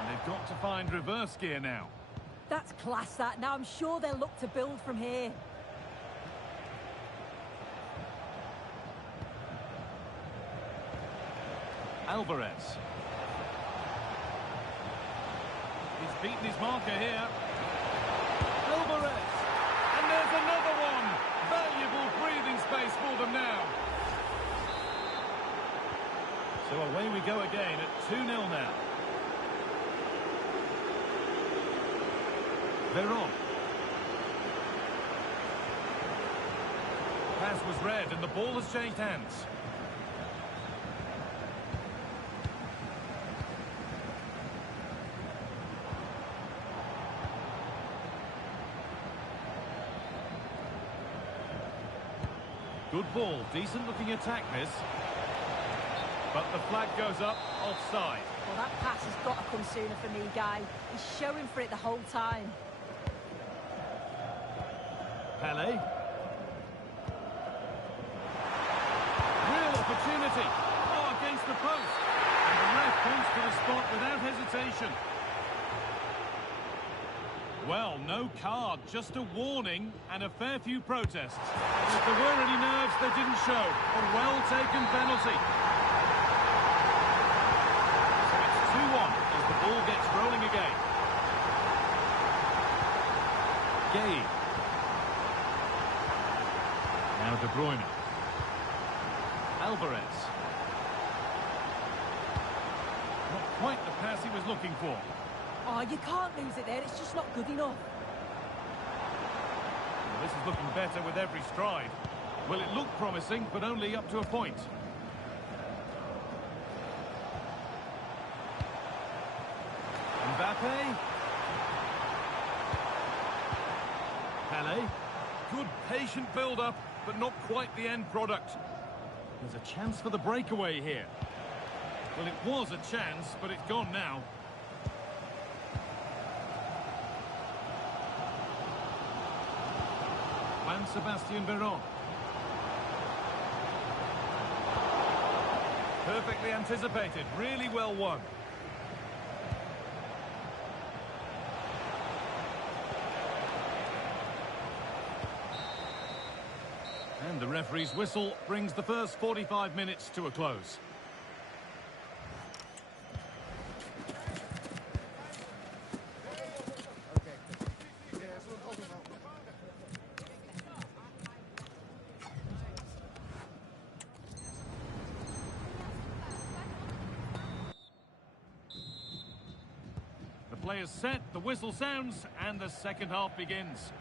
And they've got to find reverse gear now. That's class, that. Now I'm sure they'll look to build from here. Alvarez. He's beaten his marker here. Alvarez. And there's another one. Valuable breathing space for them now. So away we go again at 2-0 now. Veron. Pass was read and the ball has changed hands. Good ball, decent looking attack this. But the flag goes up, offside. Well, that pass has got to come sooner for me, Guy. He's showing for it the whole time. Pele. Real opportunity. Oh, against the post. And the ref points to the spot without hesitation. Well, no card, just a warning and a fair few protests. If there were any nerves, they didn't show. A well-taken penalty. So it's 2-1 as the ball gets rolling again. Gay. Now De Bruyne. Alvarez. Not quite the pass he was looking for. Oh, you can't lose it there. It's just not good enough. Well, this is looking better with every stride. Well, it looked promising, but only up to a point. Mbappe. Pele. Good patient build-up, but not quite the end product. There's a chance for the breakaway here. Well, it was a chance, but it's gone now. Juan Sebastian Veron. Perfectly anticipated, really well won. And the referee's whistle brings the first 45 minutes to a close. The players set, the whistle sounds, and the second half begins.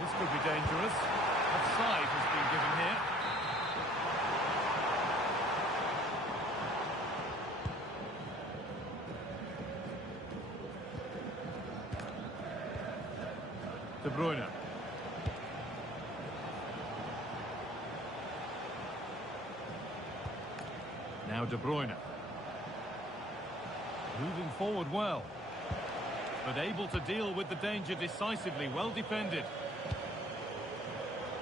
This could be dangerous. Offside has been given here. De Bruyne. Now De Bruyne. Moving forward well. But able to deal with the danger decisively, well defended.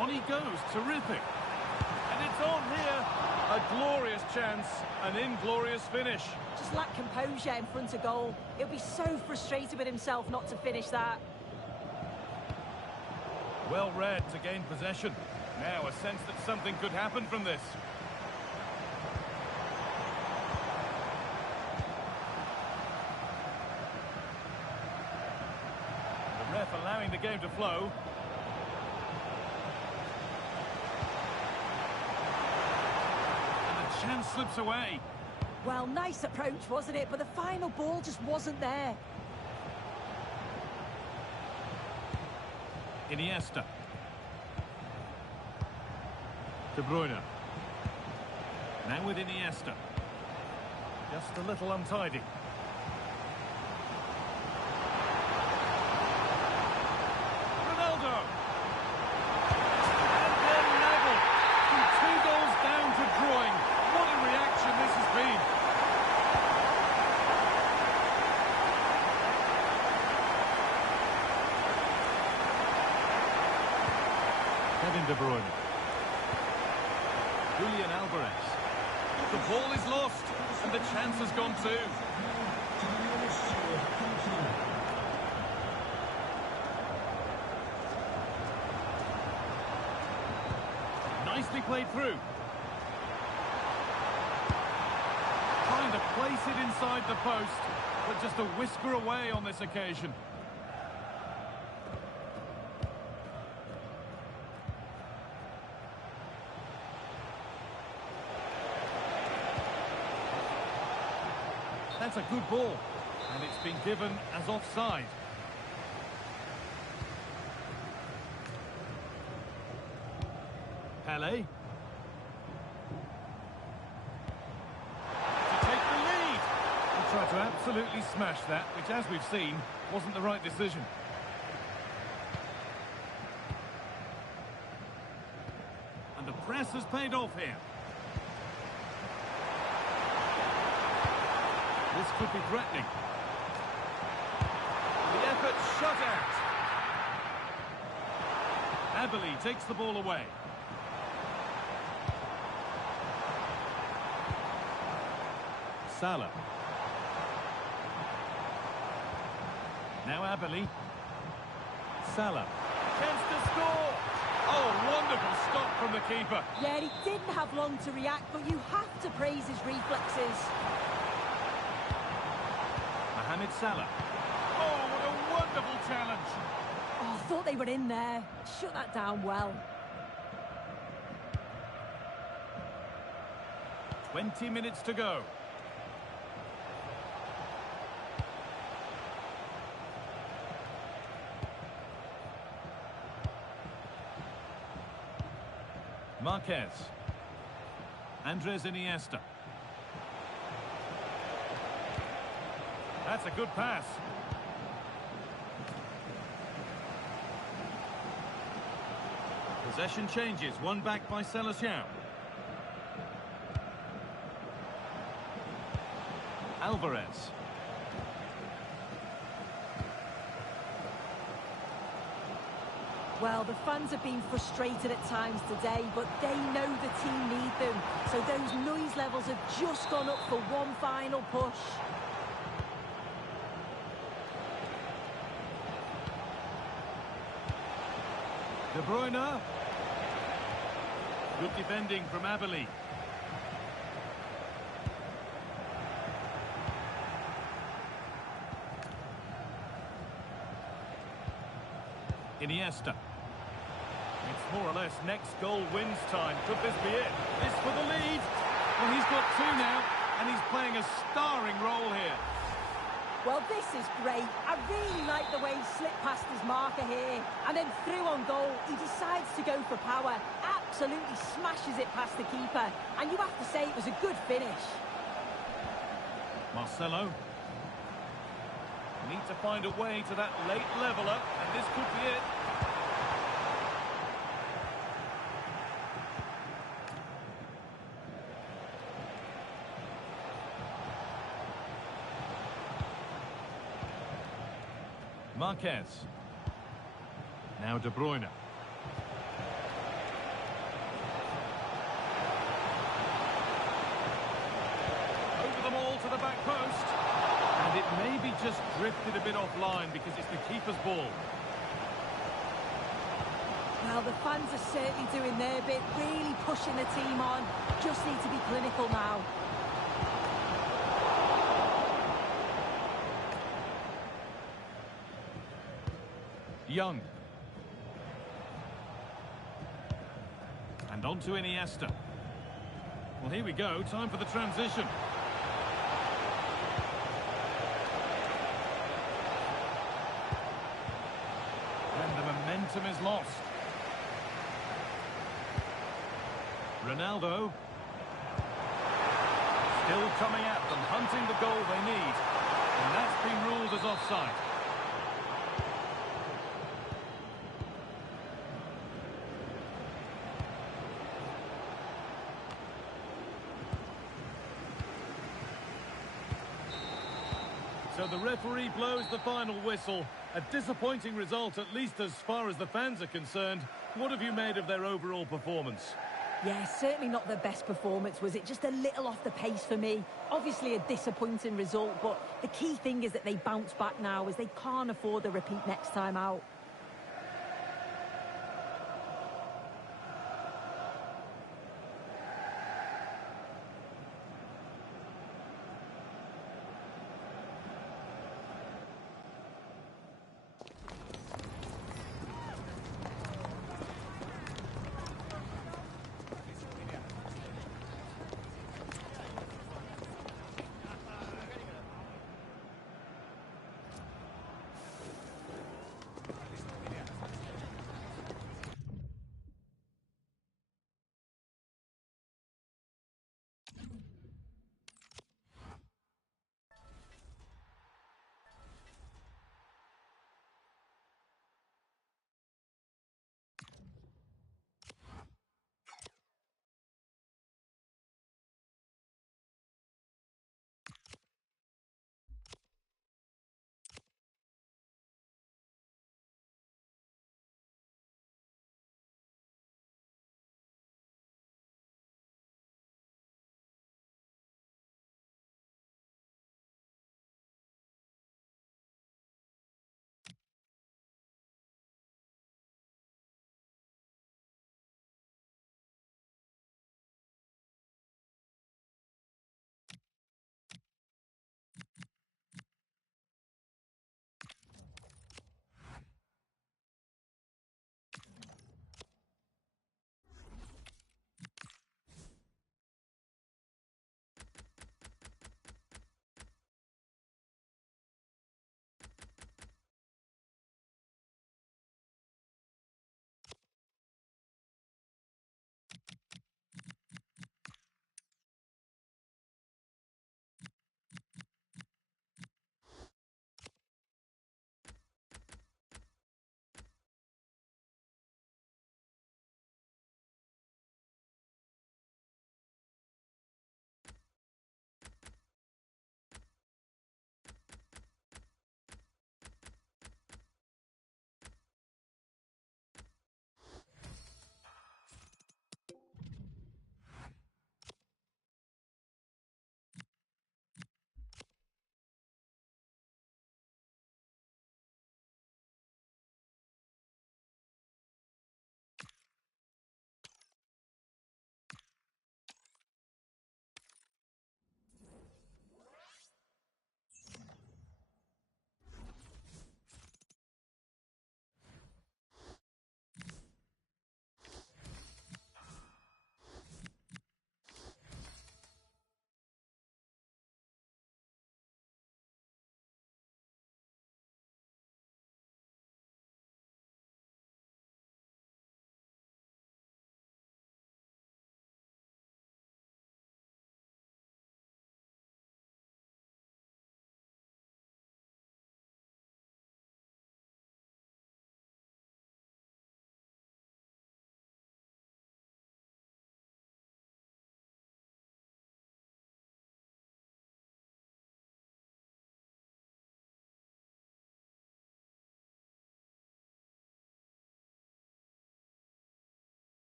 On he goes, terrific. And it's on here. A glorious chance, an inglorious finish. Just lack composure in front of goal. He'll be so frustrated with himself not to finish that. Well read to gain possession. Now a sense that something could happen from this. The ref allowing the game to flow. Chance slips away. Well, nice approach, wasn't it? But the final ball just wasn't there. Iniesta. De Bruyne. Now with Iniesta. Just a little untidy. Ronaldo. And then level. From 2 goals down to drawing. What a reaction this has been. Kevin De Bruyne. Julian Alvarez. The ball is lost, and the chance has gone too. Nicely played through. Trying to place it inside the post, but just a whisker away on this occasion. That's a good ball, and it's been given as offside. Pele. To take the lead. He tried to to absolutely smash that, which, as we've seen, wasn't the right decision. And the press has paid off here. This could be threatening. The effort shut out. Abeli takes the ball away. Salah. Now Abeli. Salah. Chance to score. Oh, wonderful stop from the keeper. Yeah, he didn't have long to react, but you have to praise his reflexes. Mohamed Salah. Oh, what a wonderful challenge. Oh, I thought they were in there. Shut that down well. 20 minutes to go. Marquez. Andres Iniesta. That's a good pass. Possession changes, one back by Celestial. Alvarez. Well, the fans have been frustrated at times today, but they know the team need them. So those noise levels have just gone up for one final push. De Bruyne. Good defending from Abeli. Iniesta. It's more or less next goal wins time. Could this be it? This for the lead. Well, he's got two now, and he's playing a starring role here. Well, this is great. I really like the way he slipped past his marker here. And then through on goal, he decides to go for power. Absolutely smashes it past the keeper. And you have to say it was a good finish. Marcelo. Need to find a way to that late leveller, and this could be it. Marquez. Now De Bruyne. Over the ball to the back post. And it maybe just drifted a bit offline because it's the keeper's ball. Well, the fans are certainly doing their bit, really pushing the team on. Just need to be clinical now. Young. And on to Iniesta. Well, here we go. Time for the transition. And the momentum is lost. Ronaldo. Still coming at them, hunting the goal they need. And that's been ruled as offside. So the referee blows the final whistle. A disappointing result, at least as far as the fans are concerned. What have you made of their overall performance? Yeah, certainly not their best performance, was it? Just a little off the pace for me. Obviously a disappointing result, but the key thing is that they bounce back now, as they can't afford a repeat next time out.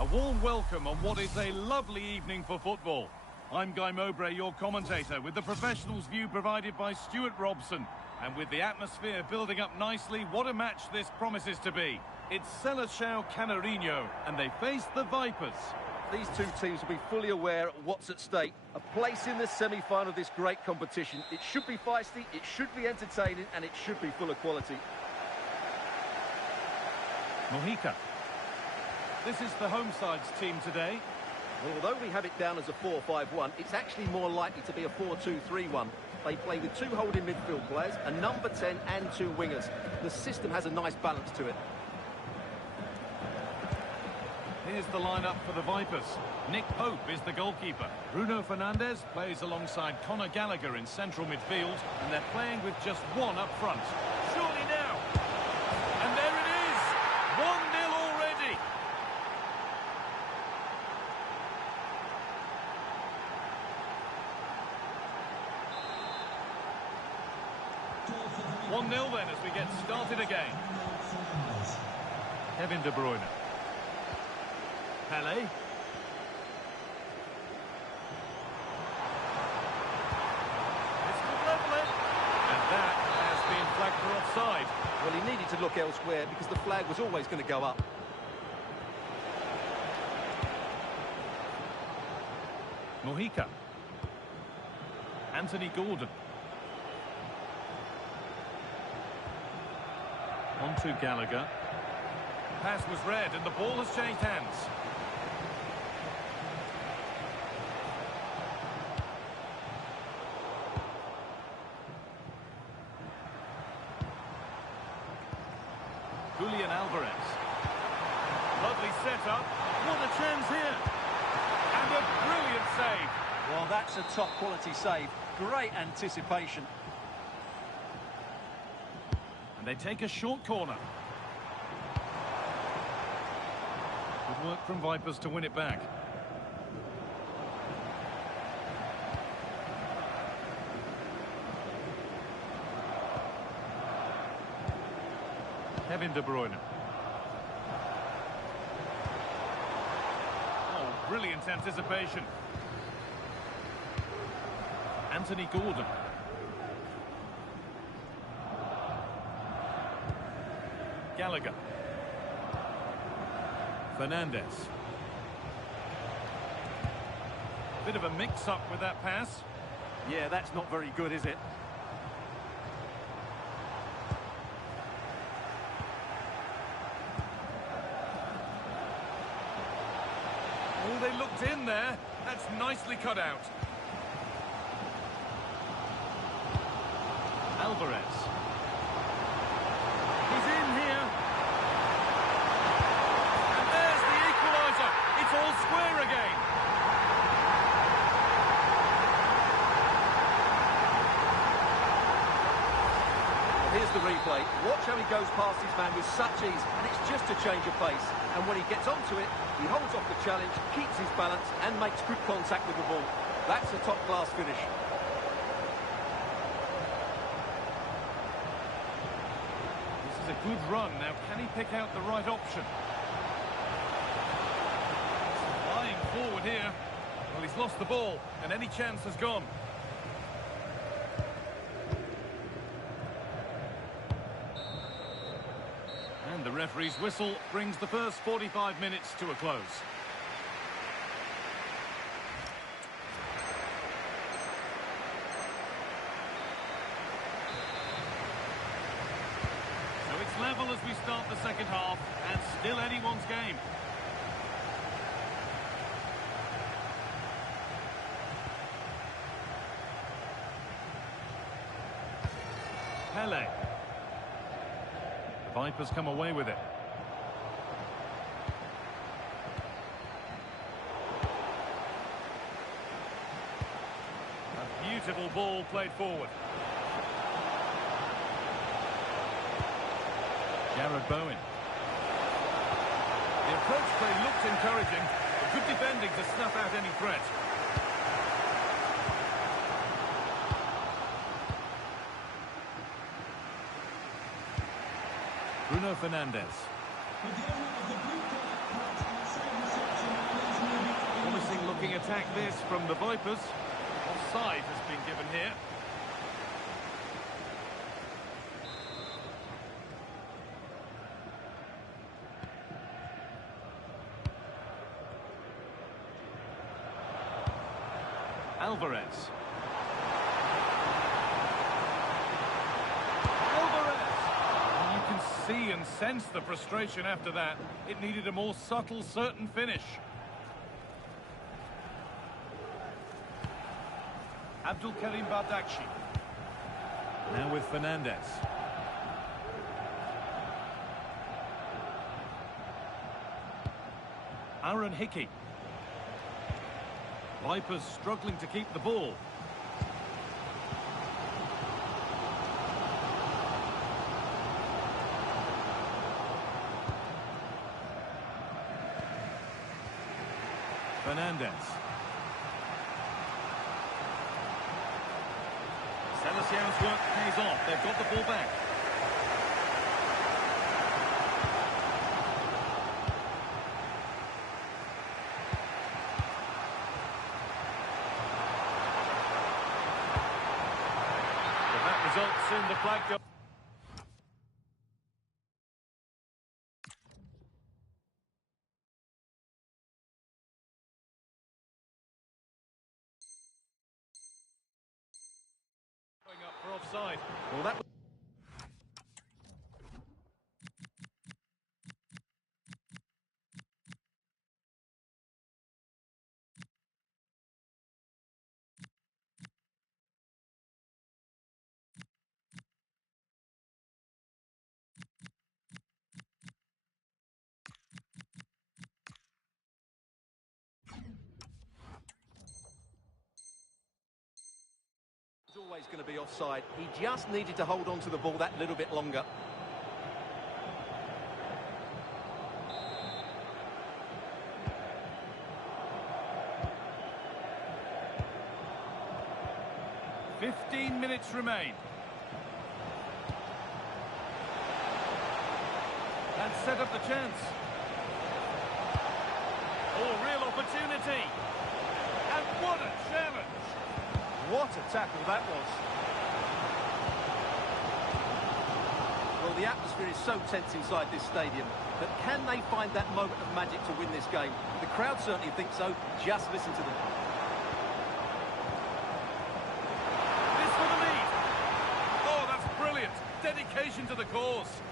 A warm welcome on what is a lovely evening for football. I'm Guy Mowbray, your commentator, with the professionals' view provided by Stuart Robson. And with the atmosphere building up nicely, what a match this promises to be. It's Seleção Canarinho, and they face the Vipers. These two teams will be fully aware of what's at stake. A place in the semi-final of this great competition. It should be feisty, it should be entertaining, and it should be full of quality. Mojica. This is the home side's team today. Well, although we have it down as a 4-5-1, it's actually more likely to be a 4-2-3-1. They play with two holding midfield players, a number 10 and two wingers. The system has a nice balance to it. Here's the lineup for the Vipers. Nick Pope is the goalkeeper. Bruno Fernandes plays alongside Conor Gallagher in central midfield, and they're playing with just one up front. Surely now! And there it is! 1-0 already! "1-0 then as we get started again. Kevin De Bruyne. Pele. This could level it. And that has been flagged for offside. Well, he needed to look elsewhere because the flag was always going to go up. Mojica. Anthony Gordon. On to Gallagher. Pass was read and the ball has changed hands. Julian Alvarez. Lovely setup. What a chance here. And a brilliant save. Well, that's a top quality save. Great anticipation. And they take a short corner. Good work from Vipers to win it back. Kevin De Bruyne. Oh, brilliant anticipation. Anthony Gordon. Gallagher. Fernandes. Bit of a mix-up with that pass. Yeah, that's not very good, is it? Oh, they looked in there. That's nicely cut out. Alvarez. He's in here. And there's the equaliser. It's all square again. Here's the replay. Watch how he goes past his man with such ease, and it's just a change of pace. And when he gets onto it, he holds off the challenge, keeps his balance, and makes good contact with the ball. That's a top-class finish. This is a good run. Now, can he pick out the right option? Flying forward here. Well, he's lost the ball, and any chance has gone. And the referee's whistle brings the first 45 minutes to a close. So it's level as we start the second half, and still anyone's game. Pele. The Vipers come away with it. A beautiful ball played forward. Jared Bowen. The approach play looked encouraging, but good defending to snuff out any threat. Bruno Fernandes. Provoking attack this from the Vipers. Offside has been given here. Alvarez. You can see and sense the frustration after that. It needed a more subtle, certain finish. Abdul Karim Bardakshi. Now with Fernandez. Aaron Hickey. Vipers struggling to keep the ball. Fernandez. Sebastian's work pays off. They've got the ball back. But that results in the flag go. Up for offside. Well, that was always going to be offside. He just needed to hold on to the ball that little bit longer. "15 minutes remain. And set up the chance. Oh, real opportunity. And what a challenge. What a tackle that was. Well, the atmosphere is so tense inside this stadium, but can they find that moment of magic to win this game? The crowd certainly think so. Just listen to them. This for the lead. Oh, that's brilliant. Dedication to the cause.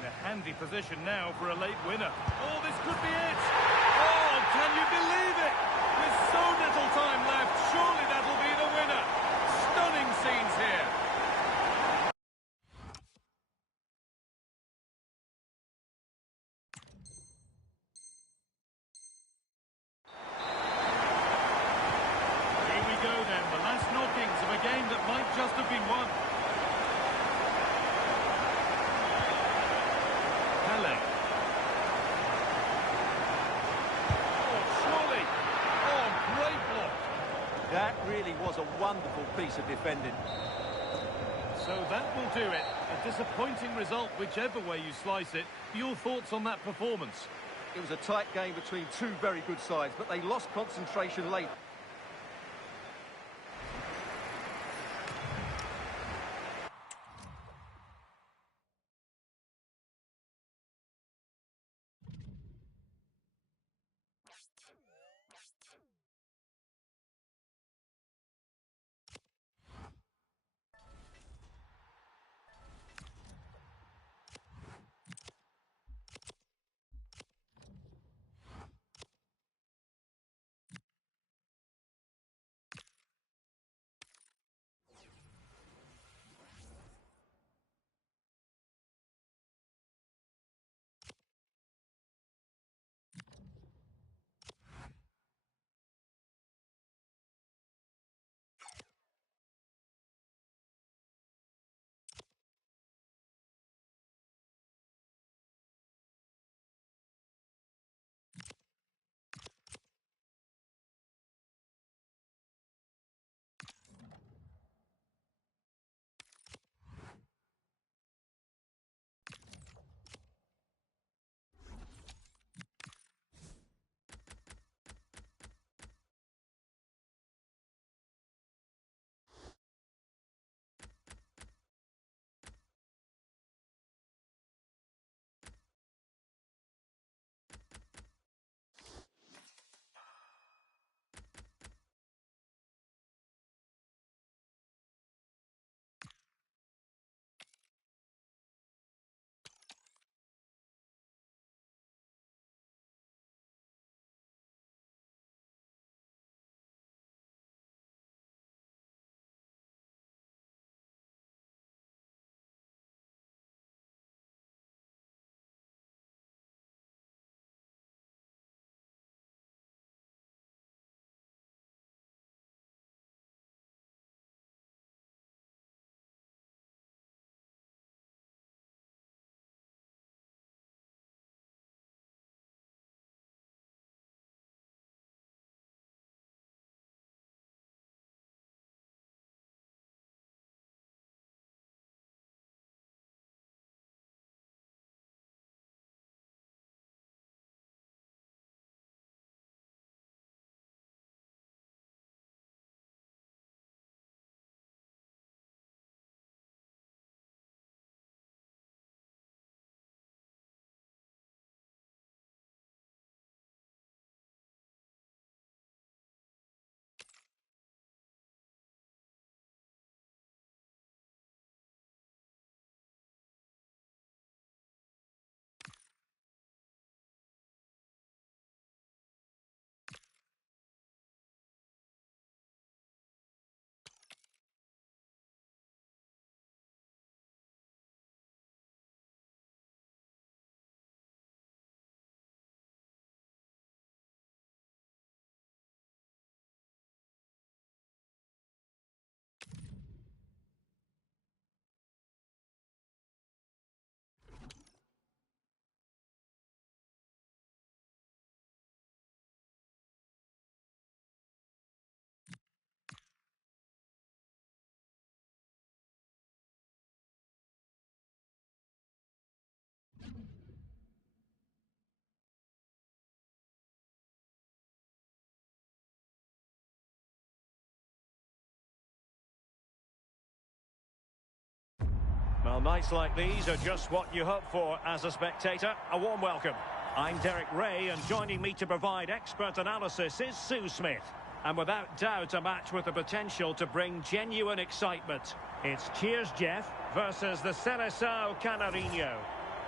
In a handy position now for a late winner. Oh, this could be it. Oh, can you believe it? With so little time left, surely that'll be the winner. Stunning scenes here. Here we go then, the last knockings of a game that might just have been won. Pele. That really was a wonderful piece of defending. So that will do it. A disappointing result, whichever way you slice it. Your thoughts on that performance? It was a tight game between two very good sides, but they lost concentration late. Well, nights like these are just what you hope for as a spectator. A warm welcome. I'm Derek Ray, and joining me to provide expert analysis is Sue Smith. And without doubt, a match with the potential to bring genuine excitement. It's Cheers Jeff versus the Seleção Canarinho.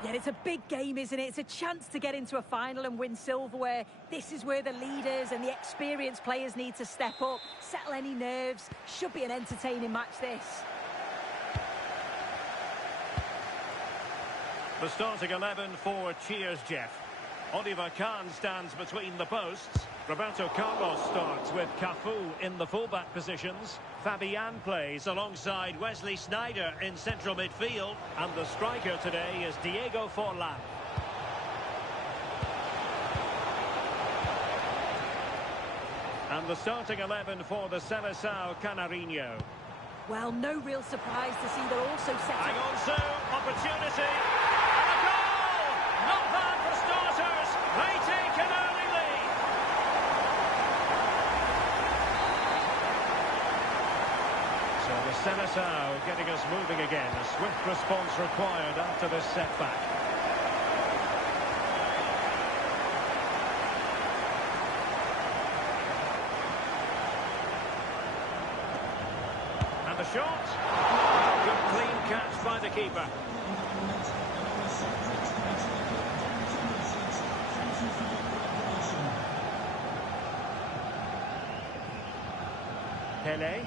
Yeah, it's a big game, isn't it? It's a chance to get into a final and win silverware. This is where the leaders and the experienced players need to step up, settle any nerves. Should be an entertaining match, this. The starting 11 for Cheers Jeff. Oliver Kahn stands between the posts. Roberto Carlos starts with Cafu in the fullback positions. Fabian plays alongside Wesley Sneijder in central midfield. And the striker today is Diego Forlan. And the starting 11 for the Seleção Canarinho. Well, no real surprise to see they're also set up. Hang on, Sue. Opportunity. And a goal! Not bad for starters. They take an early lead. So the Seleção getting us moving again. A swift response required after this setback. And the shot. Good clean catch by the keeper. Pele.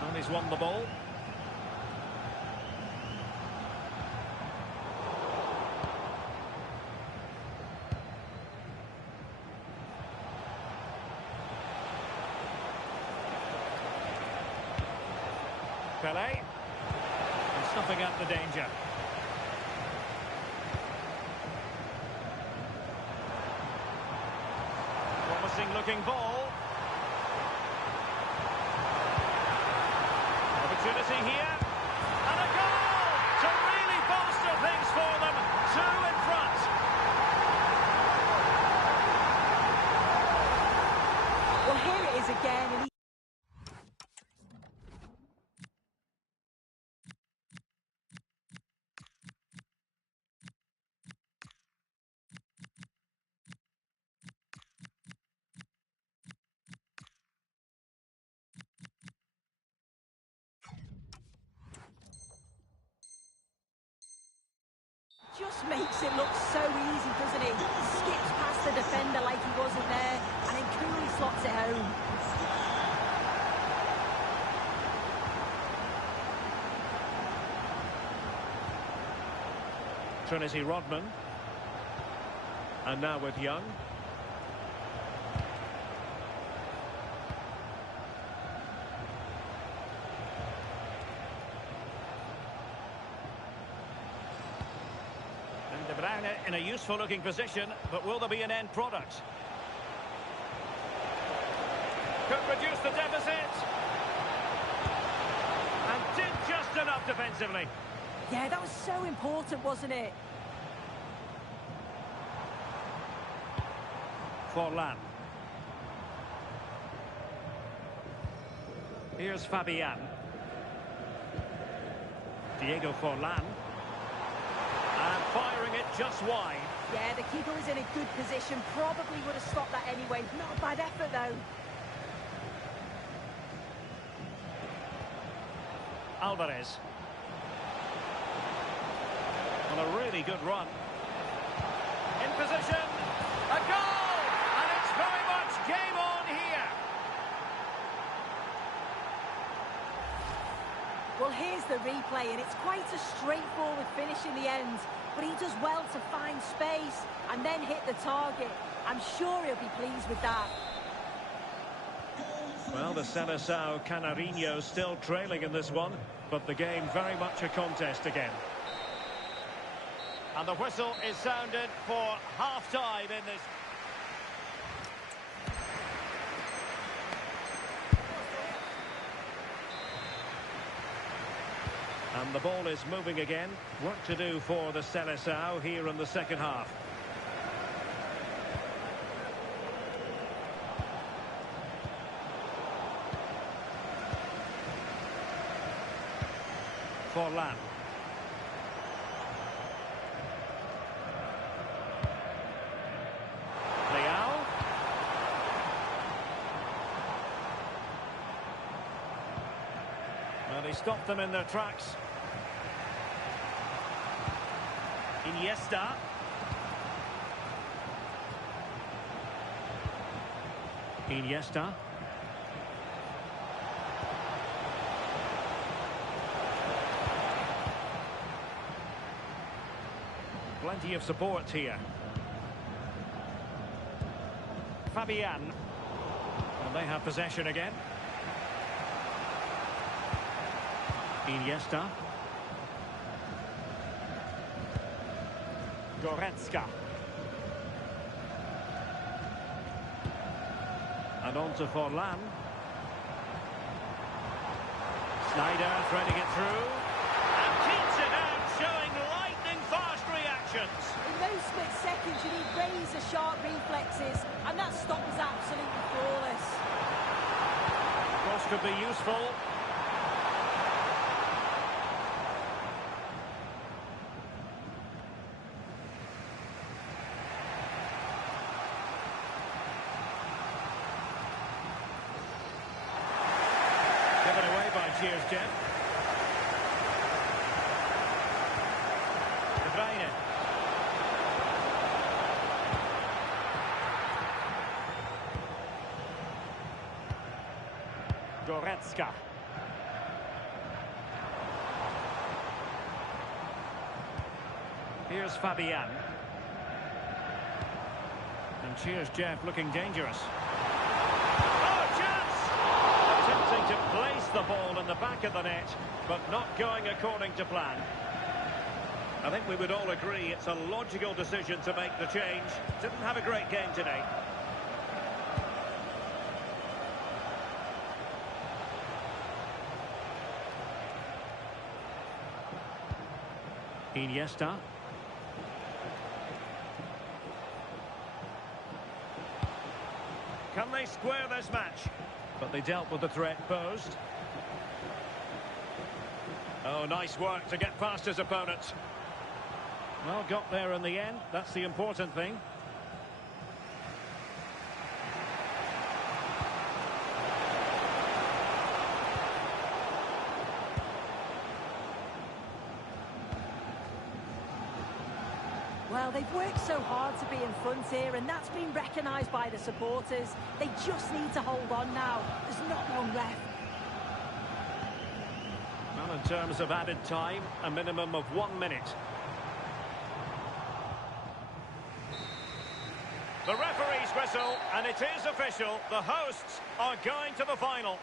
And he's won the ball. Pele. And snuffing out the danger. Promising looking ball. Opportunity here. And a goal to really bolster things for them. Two in front. Well, here it is again. And just makes it look so easy, doesn't it? Skips past the defender like he wasn't there, and then coolly slots it home. Trinity Rodman. And now with Young. And De Bruyne in a useful looking position, but will there be an end product? Could reduce the deficit. And did just enough defensively. Yeah, that was so important, wasn't it? Forlan. Here's Fabian. Diego Forlan. And firing it just wide. Yeah, the keeper was in a good position. Probably would have stopped that anyway. Not a bad effort, though. Alvarez. On a really good run. In position. A goal! And it's very much game on here. Well, here's the replay, and it's quite a straightforward finish in the end. But he does well to find space and then hit the target. I'm sure he'll be pleased with that. Well, the Seleção Canarinho still trailing in this one, but the game very much a contest again. And the whistle is sounded for half-time in this. And the ball is moving again. Work to do for the Seleção here in the second half. Forlan. Leao. Well, he stopped them in their tracks. Iniesta. Iniesta. Plenty of support here. Fabian. And they have possession again. Iniesta. Goretzka. And on to Forlan. Snyder threading it through. And keeps it out, showing lightning-fast reactions. In those split seconds, you need razor-sharp reflexes, and that stop was absolutely flawless. Cross could be useful. Given away by Cheers Jeff. De Bruyne. Goretzka. Here's Fabian. And Cheers Jeff looking dangerous. Oh, chance! Attempting to place the ball in the back of the net, but not going according to plan. I think we would all agree it's a logical decision to make the change. Didn't have a great game today. Iniesta. Can they square this match? But they dealt with the threat posed. Oh, nice work to get past his opponents. Well, got there in the end. That's the important thing. Well, they've worked so hard to be in front here, and that's been recognised by the supporters. They just need to hold on now. There's not long left. Well, in terms of added time, a minimum of 1 minute. The referee's whistle, and it is official. The hosts are going to the final.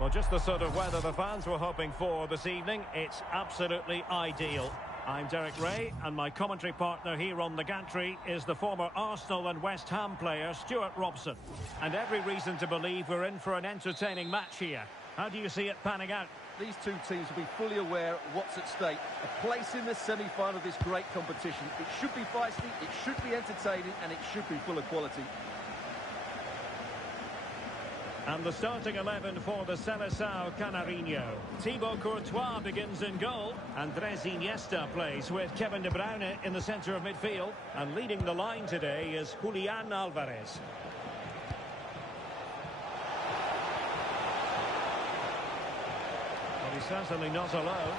Well, just the sort of weather the fans were hoping for this evening. It's absolutely ideal. I'm Derek Ray, and my commentary partner here on the gantry is the former Arsenal and West Ham player, Stuart Robson. And every reason to believe we're in for an entertaining match here. How do you see it panning out? These two teams will be fully aware of what's at stake. A place in the semi-final of this great competition. It should be feisty, it should be entertaining, and it should be full of quality. And the starting 11 for the Seleção Canarinho. Thibaut Courtois begins in goal. Andrés Iniesta plays with Kevin De Bruyne in the centre of midfield. And leading the line today is Julián Alvarez. Well, he's certainly not alone.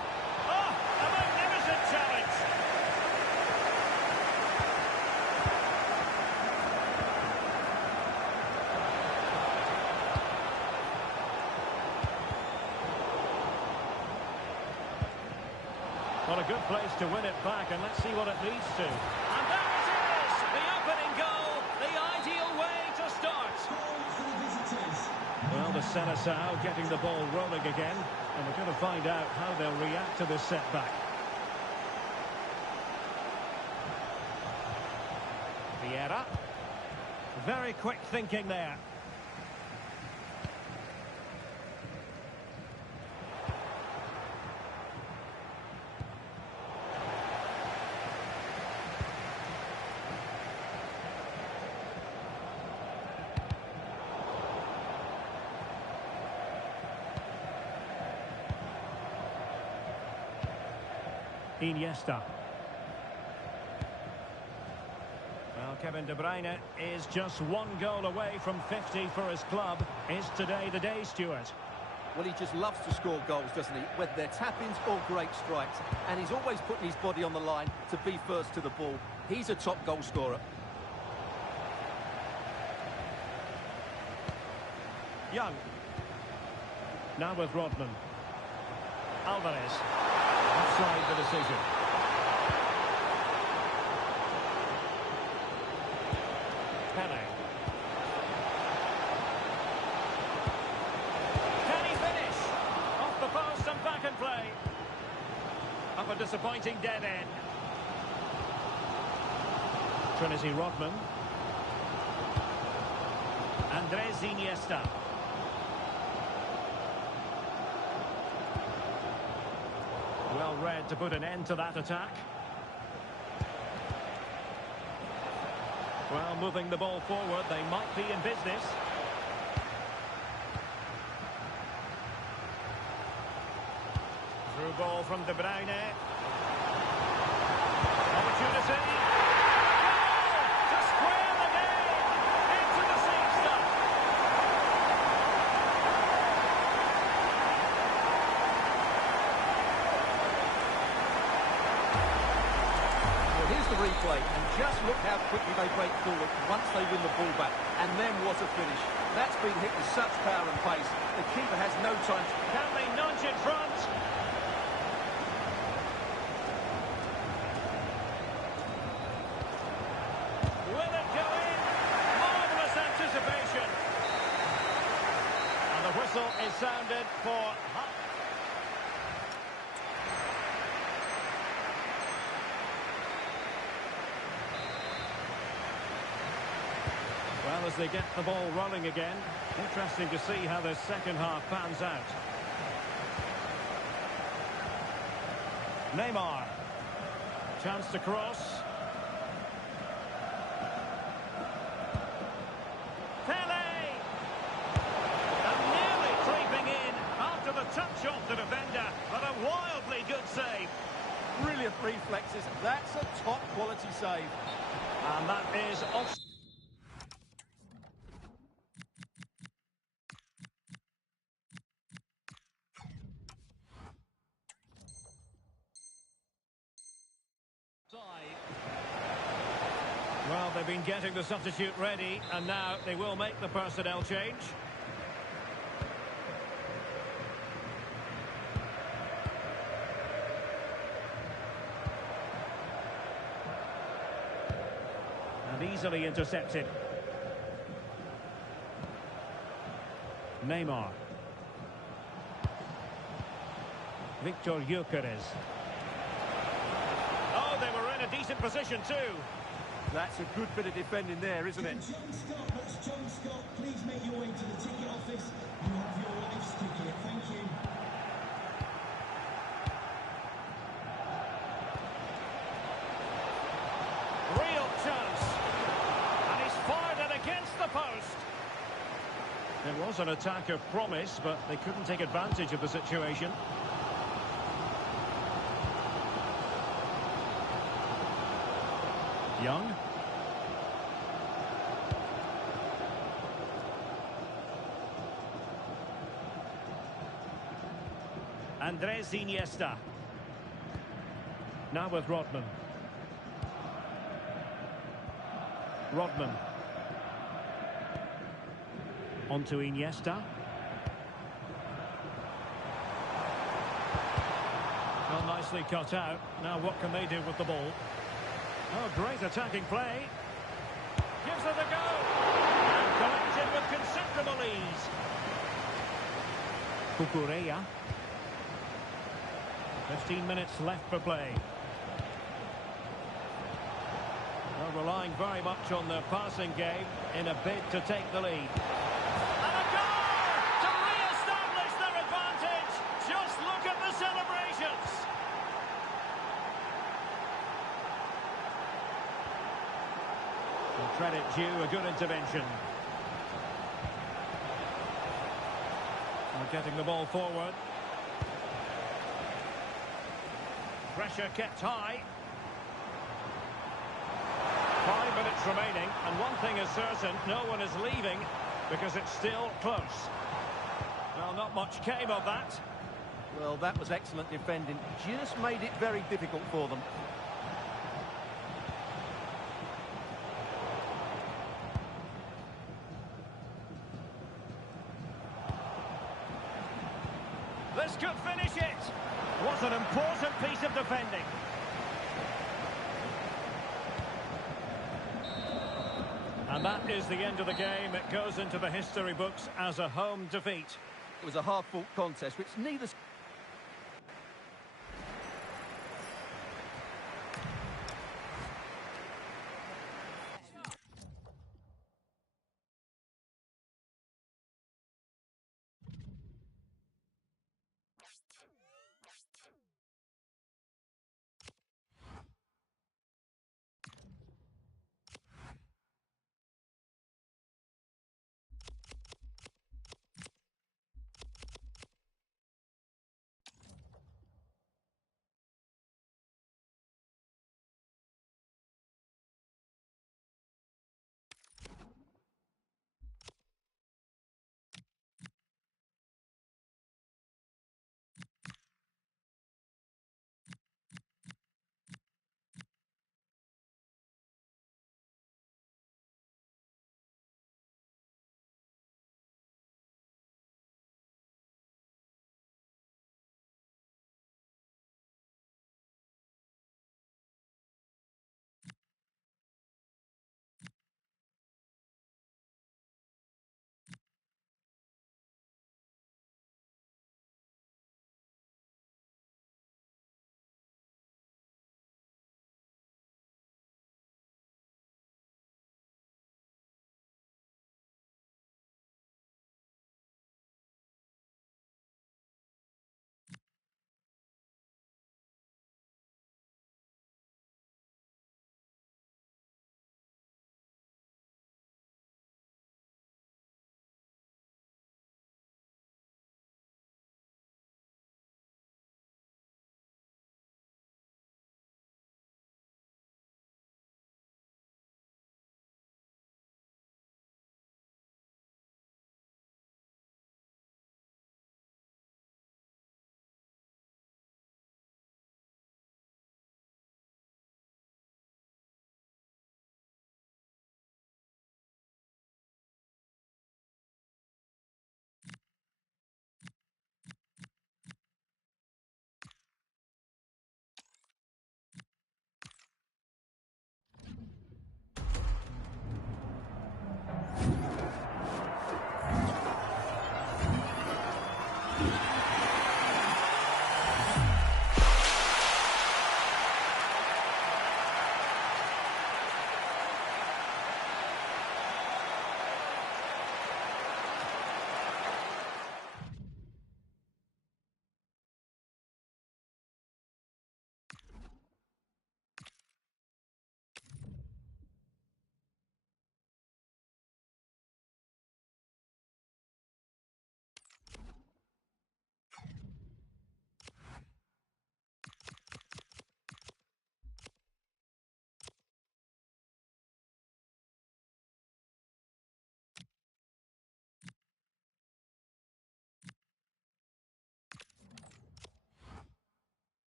Oh, a magnificent challenge! What a good place to win it back, and let's see what it leads to. And that was it! The opening goal, the ideal way to start. Well, the Seleção getting the ball rolling again, and we're going to find out how they'll react to this setback. Vieira. Very quick thinking there. Iniesta. Well, Kevin De Bruyne is just one goal away from 50 for his club. Is today the day, Stuart? Well, he just loves to score goals, doesn't he? Whether they're tap-ins or great strikes. And he's always putting his body on the line to be first to the ball. He's a top goal scorer. Young. Now with Rodman. Alvarez. Offside the decision. Pele. Can he finish? Off the post and back in play. Up a disappointing dead end. Trinity Rodman. Andrés Iniesta. Well read to put an end to that attack. Well, moving the ball forward, they might be in business. Through ball from De Bruyne. Opportunity. Goal to square the game. Into the seat stuff. Here's the replay, and just look how quickly they break forward once they win the ball back. And then what a finish. That's been hit with such power and pace. The keeper has no time. Can they nudge in front? Will it go in? Marvellous anticipation. And the whistle is sounded for... Well, as they get the ball rolling again, interesting to see how the second half pans out. Neymar. Chance to cross. Pele! And nearly creeping in after the touch off the defender, but a wildly good save. Brilliant reflexes. That's a top quality save. And that is off. Well, they've been getting the substitute ready, and now they will make the personnel change. And easily intercepted. Victor Gyökeres. Oh, they were in a decent position too. That's a good bit of defending there, isn't it? John Scott, that's John Scott. Please make your way to the ticket office. You have your wife's ticket. Thank you. Real chance. And he's fired it against the post. It was an attack of promise, but they couldn't take advantage of the situation. Young. Andres Iniesta. Now with Rodman. Rodman. On to Iniesta. Well, nicely cut out. Now what can they do with the ball? Oh, great attacking play. Gives it a go. And collected with considerable ease. Cucurella. 15 minutes left for play. Well, relying very much on their passing game in a bid to take the lead. And a goal to re-establish their advantage. Just look at the celebrations. And credit due, a good intervention. And getting the ball forward. Pressure kept high. 5 minutes remaining, and one thing is certain, no one is leaving because it's still close. Well, not much came of that. Well, that was excellent defending. Just made it very difficult for them. This could finish it. Was an important piece of defending. And that is the end of the game. It goes into the history books as a home defeat. It was a hard-fought contest, which neither...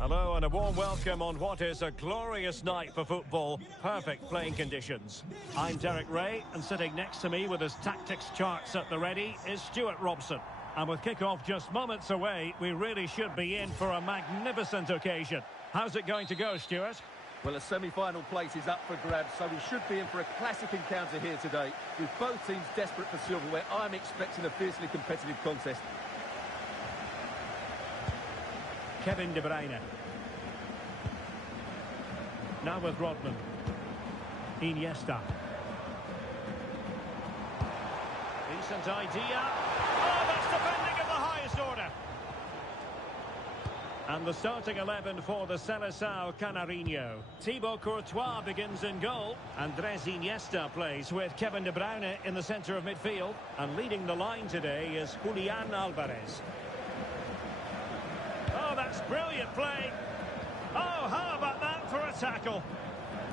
Hello and a warm welcome on what is a glorious night for football. Perfect playing conditions. I'm Derek Ray, and sitting next to me with his tactics charts at the ready is Stuart Robson. And with kick-off just moments away, we really should be in for a magnificent occasion. How's it going to go, Stuart? Well, a semi-final place is up for grabs, so we should be in for a classic encounter here today. With both teams desperate for silverware, I'm expecting a fiercely competitive contest. Kevin De Bruyne. Now with Rodman. Iniesta. Decent idea. Oh, that's defending of the highest order. And the starting 11 for the Seleção Canarinho. Thibaut Courtois begins in goal. Andrés Iniesta plays with Kevin De Bruyne in the centre of midfield. And leading the line today is Julián Álvarez. Oh, that's brilliant play. Oh, how about that for a tackle?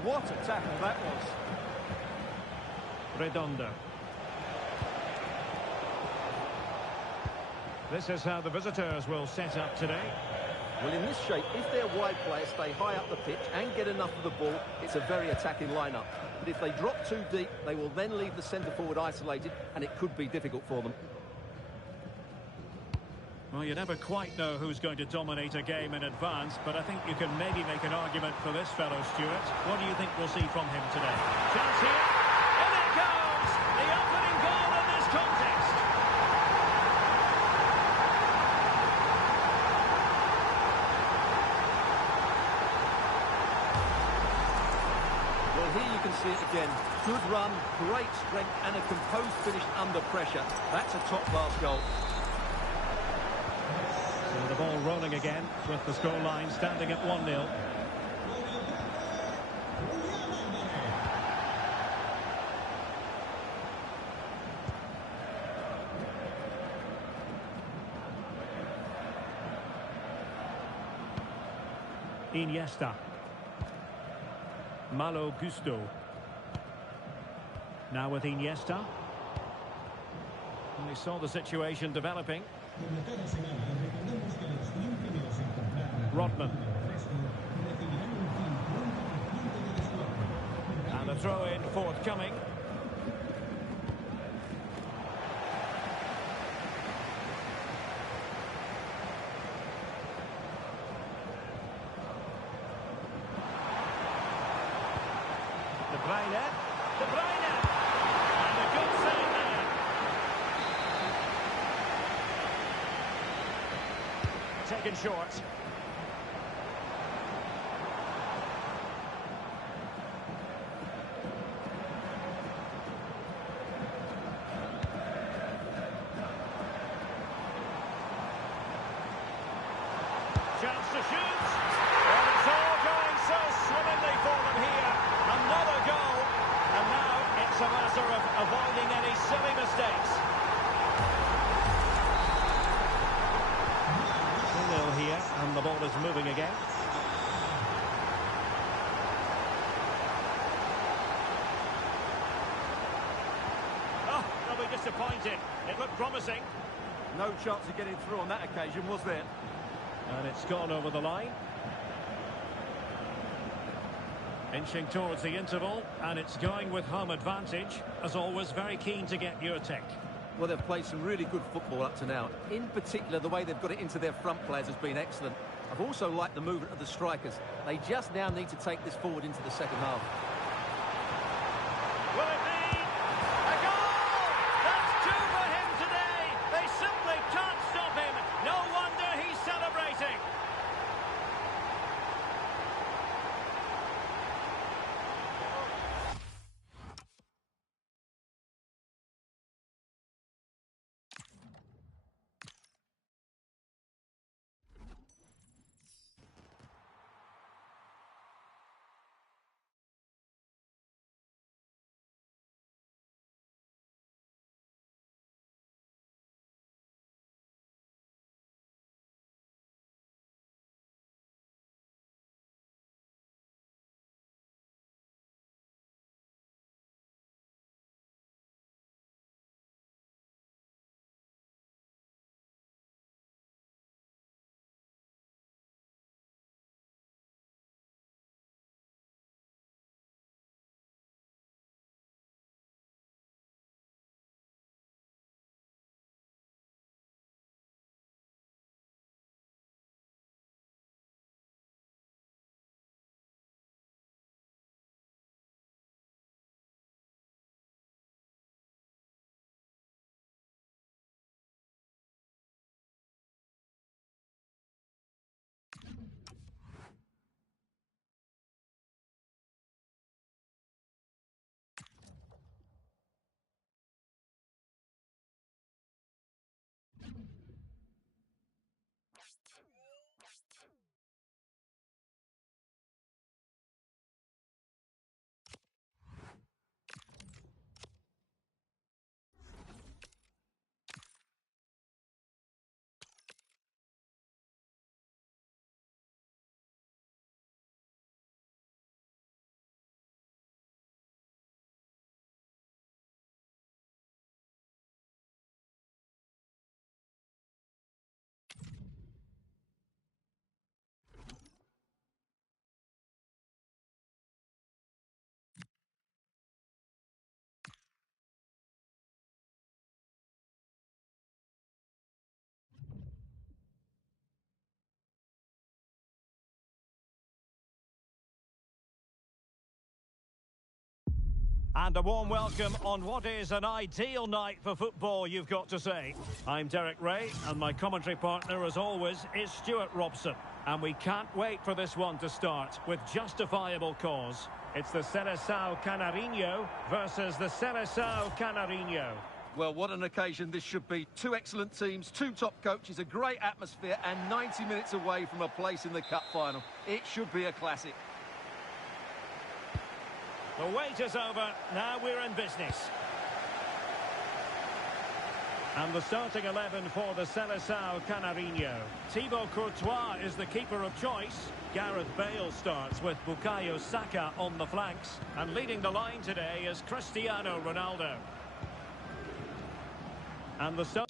What a tackle that was. Redondo. This is how the visitors will set up today. Well, in this shape, if their wide players stay high up the pitch and get enough of the ball, it's a very attacking lineup. But if they drop too deep, they will then leave the centre-forward isolated, and it could be difficult for them. Well, you never quite know who's going to dominate a game in advance, but I think you can maybe make an argument for this fellow, Stuart. What do you think we'll see from him today? Chance here. In it goes! The opening goal in this contest. Well, here you can see it again. Good run, great strength, and a composed finish under pressure. That's a top-class goal. So the ball rolling again with the scoreline standing at 1-0. Iniesta. Malo Gusto. Now with Iniesta. And we saw the situation developing. Rodman. And the throw-in forthcoming. De Bruyne. De Bruyne. And a good save there. Taken short. Chance to shoot. And it's all going so swimmingly for them here. Another goal. And now it's a matter of avoiding any silly mistakes. 2-0 here, and the ball is moving again. Oh, they'll be disappointed. It looked promising. No chance of getting through on that occasion, was there? And it's gone over the line. Inching towards the interval, and it's going with home advantage. As always, very keen to get your take. Well, they've played some really good football up to now. In particular, the way they've got it into their front players has been excellent. I've also liked the movement of the strikers. They just now need to take this forward into the second half. And a warm welcome on what is an ideal night for football, you've got to say. I'm Derek Ray, and my commentary partner, as always, is Stuart Robson. And we can't wait for this one to start, with justifiable cause. It's the Seleção Canarinho versus the Seleção Canarinho. Well, what an occasion this should be. Two excellent teams, two top coaches, a great atmosphere, and 90 minutes away from a place in the cup final. It should be a classic. The wait is over, now we're in business. And the starting 11 for the Seleção Canarinho. Thibaut Courtois is the keeper of choice. Gareth Bale starts with Bukayo Saka on the flanks. And leading the line today is Cristiano Ronaldo. And the start...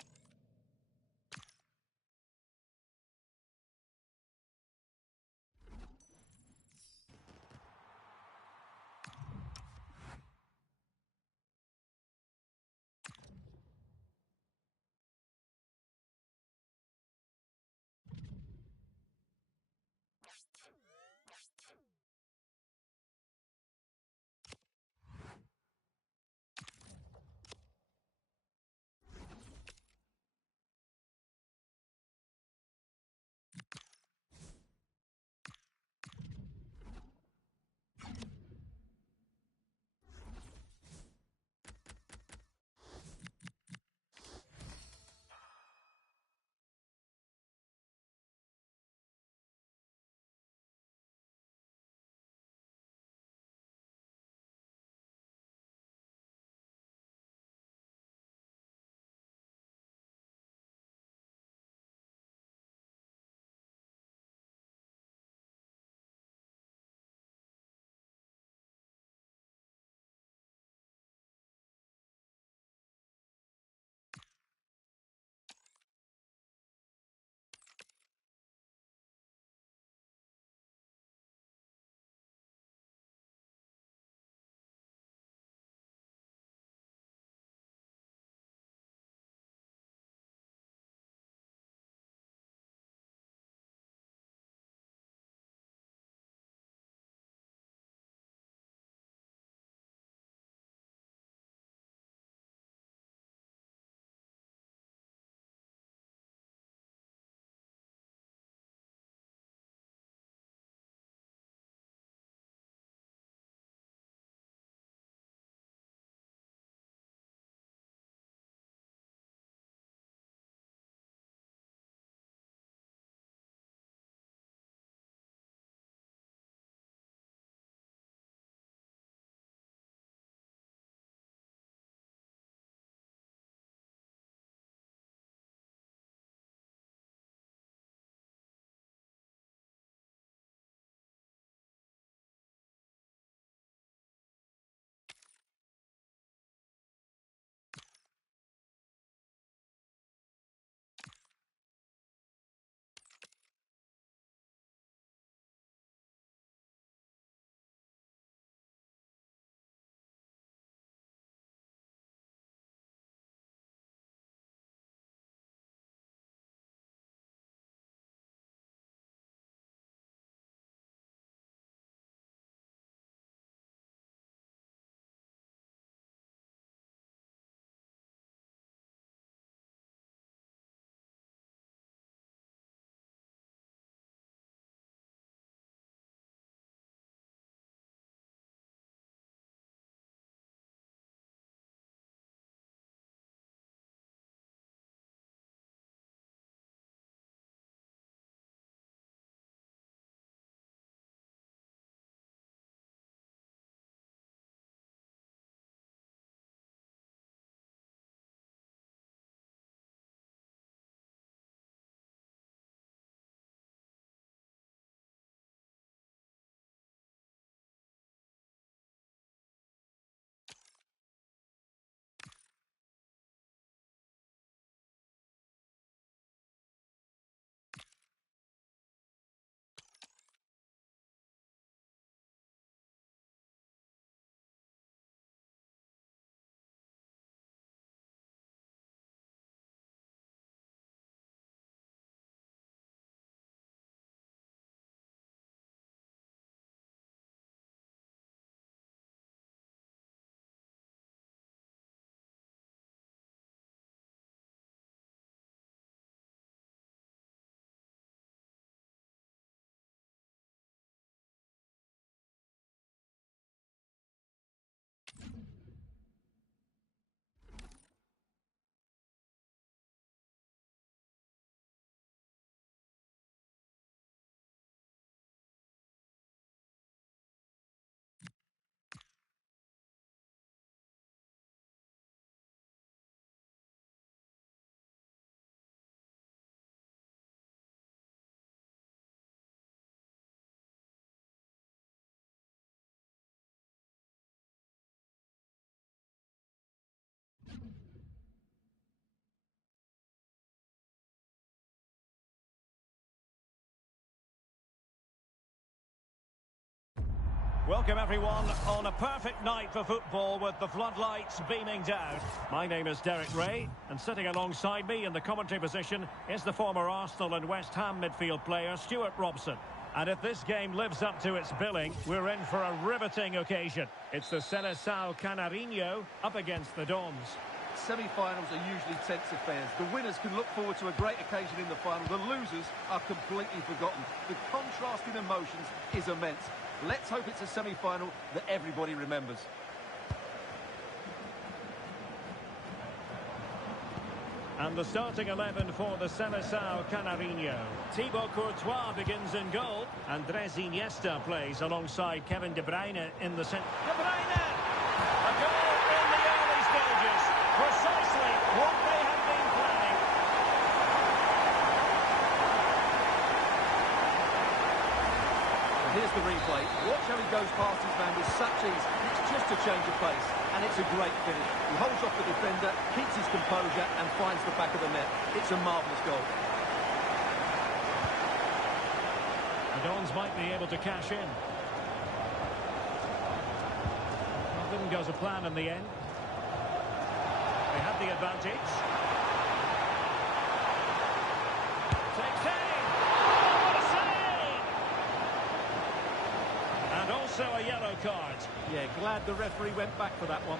Welcome everyone on a perfect night for football with the floodlights beaming down. My name is Derek Ray, and sitting alongside me in the commentary position is the former Arsenal and West Ham midfield player Stuart Robson. And if this game lives up to its billing, we're in for a riveting occasion. It's the Seleção Canarinho up against the Dons. Semi-finals are usually tense affairs. The winners can look forward to a great occasion in the final. The losers are completely forgotten. The contrast in emotions is immense. Let's hope it's a semi-final that everybody remembers. And the starting 11 for the Seleção Canarinho. Thibaut Courtois begins in goal. Andrés Iniesta plays alongside Kevin De Bruyne in the centre. De Bruyne! A goal in the early stages. Precisely what they have been planning. And here's the replay. Watch how he goes past his man with such ease. It's just a change of pace, and it's a great finish. He holds off the defender, keeps his composure, and finds the back of the net. It's a marvellous goal. The Dons might be able to cash in. Well, didn't go to plan in the end. They have the advantage. Takes aim! Oh, what a save! And also a yellow card. Yeah, glad the referee went back for that one.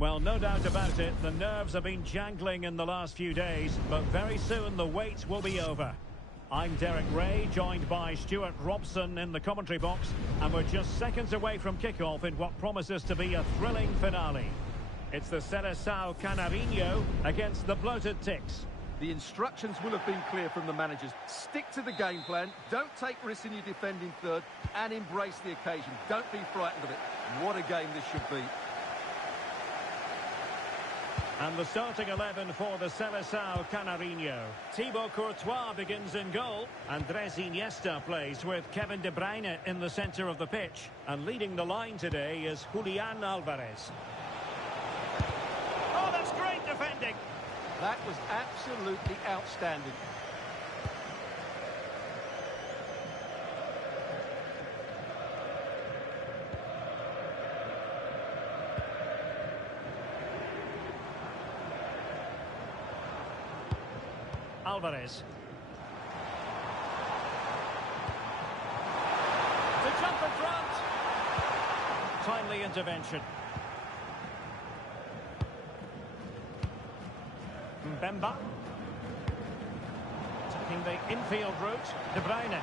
Well, no doubt about it, the nerves have been jangling in the last few days, but very soon the wait will be over. I'm Derek Ray, joined by Stuart Robson in the commentary box, and we're just seconds away from kickoff in what promises to be a thrilling finale. It's the Seleção Canarinho against the bloated Ticks. The instructions will have been clear from the managers. Stick to the game plan, don't take risks in your defending third, and embrace the occasion. Don't be frightened of it. What a game this should be. And the starting 11 for the Seleção Canarinho. Thibaut Courtois begins in goal. Andrés Iniesta plays with Kevin De Bruyne in the centre of the pitch. And leading the line today is Julián Alvarez. Oh, that's great defending. That was absolutely outstanding. Alvarez. To jump in front. Timely intervention. Mbemba. Taking the infield route. De Bruyne.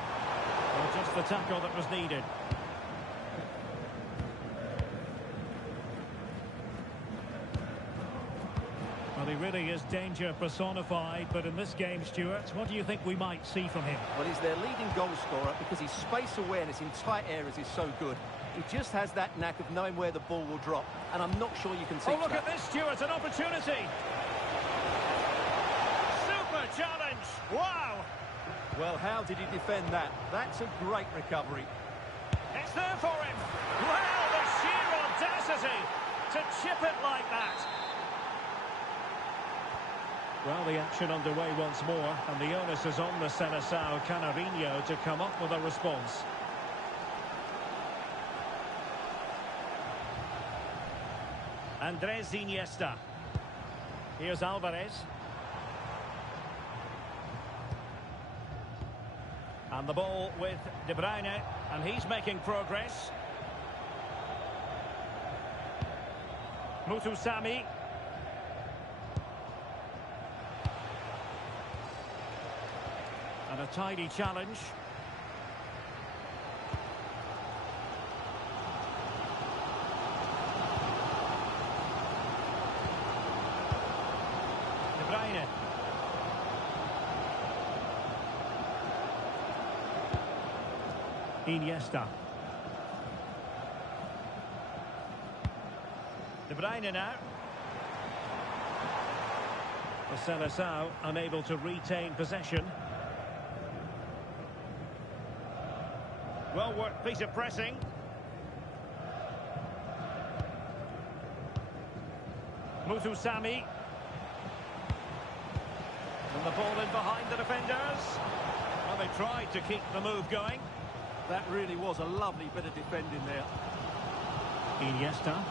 Well, just the tackle that was needed. Well, he really is danger personified, but in this game, Stuart, what do you think we might see from him? Well, he's their leading goal scorer because his space awareness in tight areas is so good. He just has that knack of knowing where the ball will drop, and I'm not sure you can teach Oh, look that. at this, Stuart, an opportunity. Super challenge. Wow. Well, how did he defend that? That's a great recovery. It's there for him. Wow, the sheer audacity to chip it like that. Well, the action underway once more, and the onus is on the Seleção Canarinho to come up with a response. Andrés Iniesta. Here's Alvarez. And the ball with De Bruyne, and he's making progress. Mutusami. And a tidy challenge. De Bruyne. Iniesta. De Bruyne now. The Seleção unable to retain possession. Well worked piece of pressing. Mutusami. And the ball in behind the defenders. Well, they tried to keep the move going. That really was a lovely bit of defending there. Iniesta.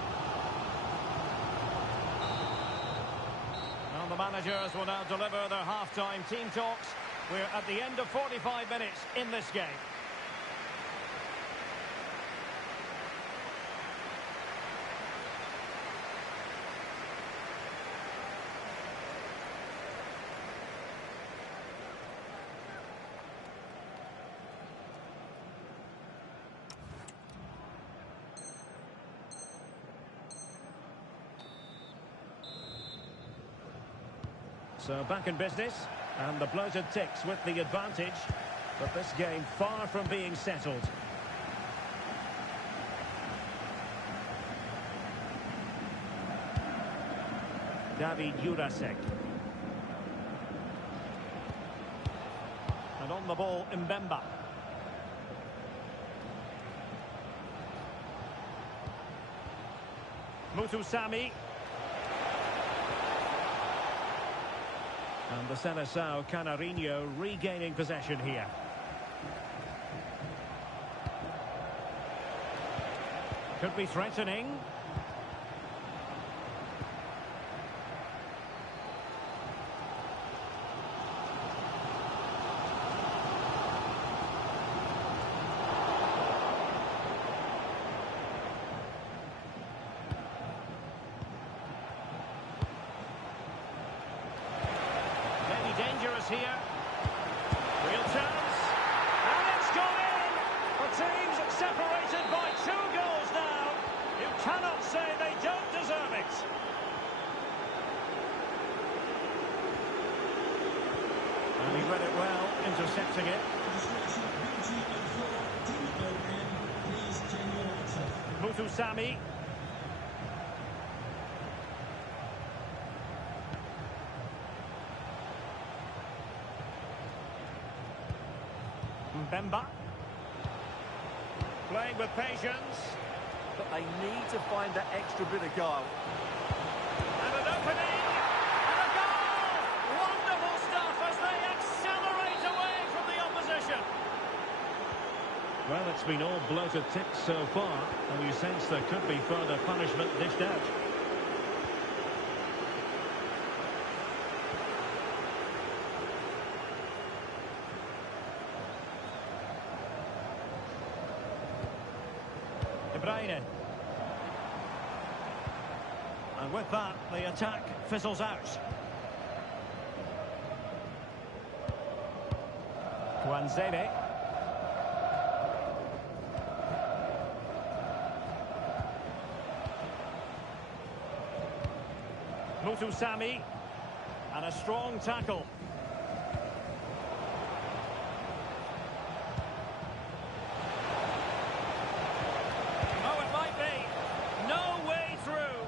Well, the managers will now deliver their half-time team talks. We're at the end of 45 minutes in this game. So back in business, and the bloated ticks with the advantage, but this game far from being settled. David Jurasek. And on the ball, Mbemba. Mutusami. And the Seleção Canarinho regaining possession here. Could be threatening. Dangerous here. Real chance. And it's gone in. The team's separated by 2 goals now. You cannot say they don't deserve it. And he read it well, intercepting it. Mutusami. Mbemba. Playing with patience. But they need to find that extra bit of guile. And an opening. And a goal! Wonderful stuff as they accelerate away from the opposition. Well, it's been all bloated ticks so far, and you sense there could be further punishment dished out. Bruyne. And with that, the attack fizzles out. Kwanzebe. Mutusami. And a strong tackle. Oh, it might be. No way through.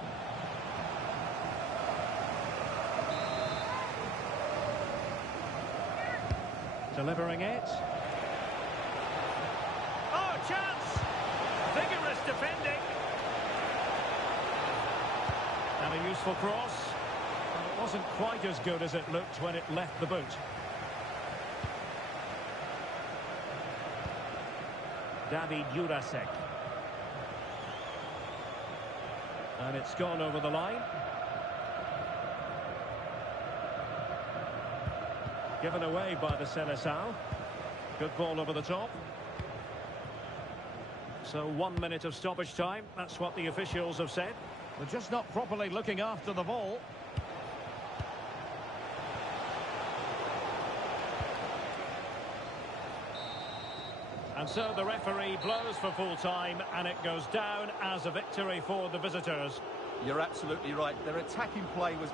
Delivering it. Oh, chance! Vigorous defending. And a useful cross. But it wasn't quite as good as it looked when it left the boot. David Jurasek. And it's gone over the line. Given away by the Seleção. Good ball over the top. So 1 minute of stoppage time. That's what the officials have said. They're just not properly looking after the ball. And so the referee blows for full time, and it goes down as a victory for the visitors. You're absolutely right. Their attacking play was